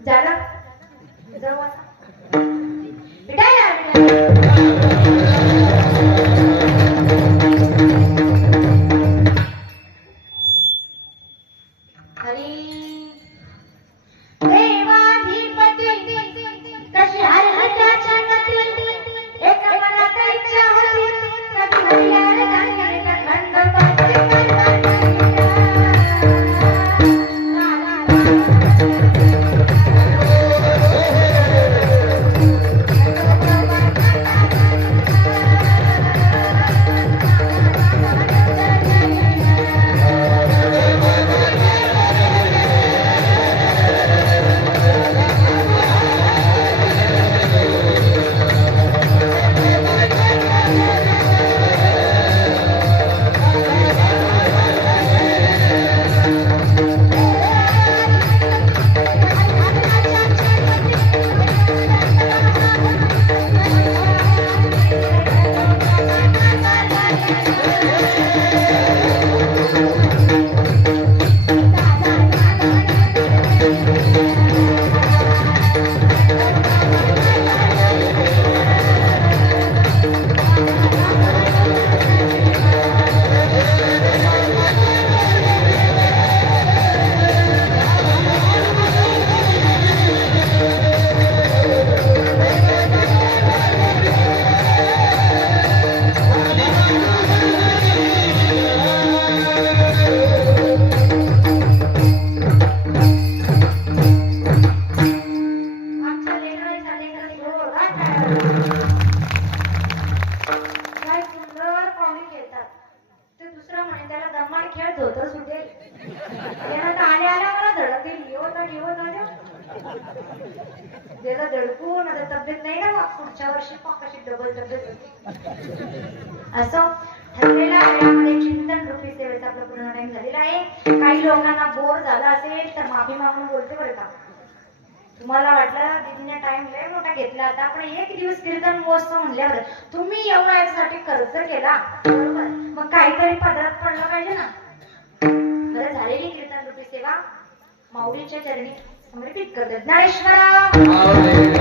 झालं जाऊ आता विठाई हरी देवाधिपती कशी हरहत्याच्या गती एक मनात इच्छा होती कधी हरियार गाणी खंड काय सुंदर पाहुणे खेळतात ते दुसरा म्हणे त्याला दमाड खेळ धोतर सुटेल त्यानं तर आल्या आल्या मला धडकतील त्याला धडकून आता तब्येत नाही ना पुढच्या वर्षी कशी डबल तब्येत होती असं ठरलेल्या वेळामध्ये चिंतन रूपी सेवेचा आपला पूर्ण टाइम झालेला आहे काही लोकांना बोर झाला असेल तर माफी मागून बोलते बरं का तुम्हाला वाटलं दीदीने टाइम लय मोठा घेतला आता आपण एक दिवस कीर्तन महोत्सव म्हणल्यावर तुम्ही एवढा यासाठी खर्च केला बरोबर मग काहीतरी पदरात पडलं पाहिजे ना बरं झालेली कीर्तन रूपी सेवा माऊलीच्या चरणी समर्पित करतात ज्ञानेश्वरा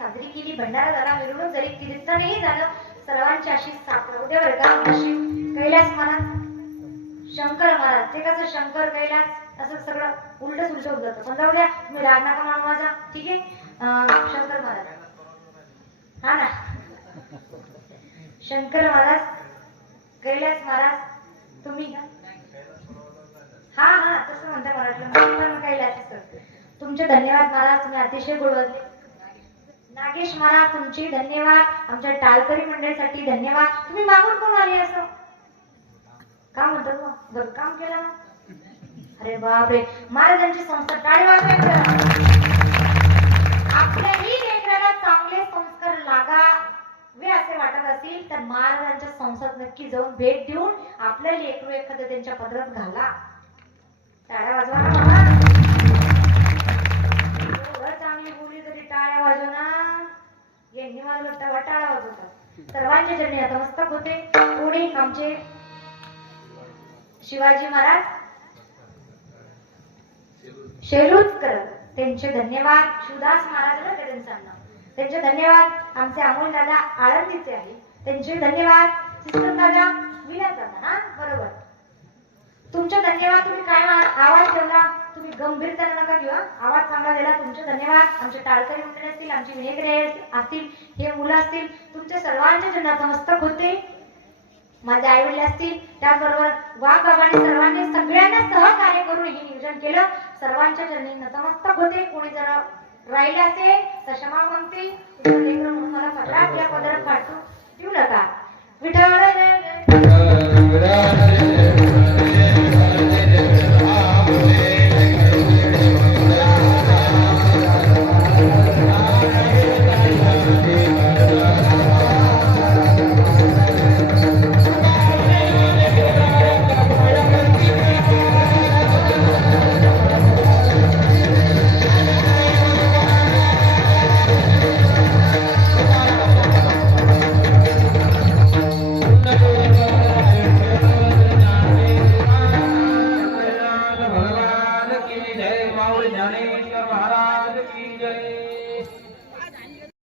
साजरी केली भंडारा झाला मिरवणूक झाली कीर्तनही झालं सर्वांची अशी साथ उद्या बरं का अशी कैलास महाराज शंकर महाराज ते कसं शंकर कैलास असं सगळं उलट सुलट होत जातं पण जाऊ द्या तुम्ही राग नका मानू माझा ठीक आहे शंकर महाराज हा ना शंकर महाराज कैलास महाराज तुम्ही हा तसं म्हणता मराठीला कैलास तुमचे धन्यवाद महाराज तुम्ही अतिशय गुणवत्ते नागेश महाराज तुमचे धन्यवाद आमच्या टाळकरी मंडळीसाठी धन्यवाद तुम्ही मागून कोण आले असं का म्हणतात मग बरं काम केलं ना अरे बापरे महाराजांची संस्था टाळी वाजवायचं आपल्याही लेकराला चांगले संस्कार लागावे असे वाटत असतील तर महाराजांच्या संस्थेत नक्की जाऊन भेट देऊन आपल्या लेकरू एखादं त्यांच्या पदरात घाला टाळ्या वाजवा ना बाबा चांगली बोलली तरी टाळ्या वाजवणार यांनी मला टाळ्या वाजवतात सर्वांच्या चरणी आता मस्तक होते कोणी आमचे शिवाजी महाराज शेलूतकर त्यांचे धन्यवाद शिवदास महाराज त्यांचं नाव त्यांचे धन्यवाद आमचे अमोल दादा आळंदीचे आहे त्यांचे धन्यवाद सिस्टर दादा विलास दादा ना बरोबर तुमचे धन्यवाद तुम्ही काय आवाज ठेवला तुम्ही गंभीरतेने नका घेऊ आवाज चांगला दिला तुमचे धन्यवाद आमचे टाळकरी मंडळी असतील आमची विनेकरे असतील हे मुलं असतील तुमच्या सर्वांच्या जन्मात नमस्तक होते माझे आई वडील असतील त्याचबरोबर वाघ बाबांनी सर्वांनी सगळ्यांना सहकार्य करून हे नियोजन केलं सर्वांच्या चरणी नतमस्तक होते कोणी जर राहिले असेल तर क्षमा मागते तुमचं लेकरं म्हणून मला पडला आपल्या पदरात फाटू ठेवू नका विठ्ठल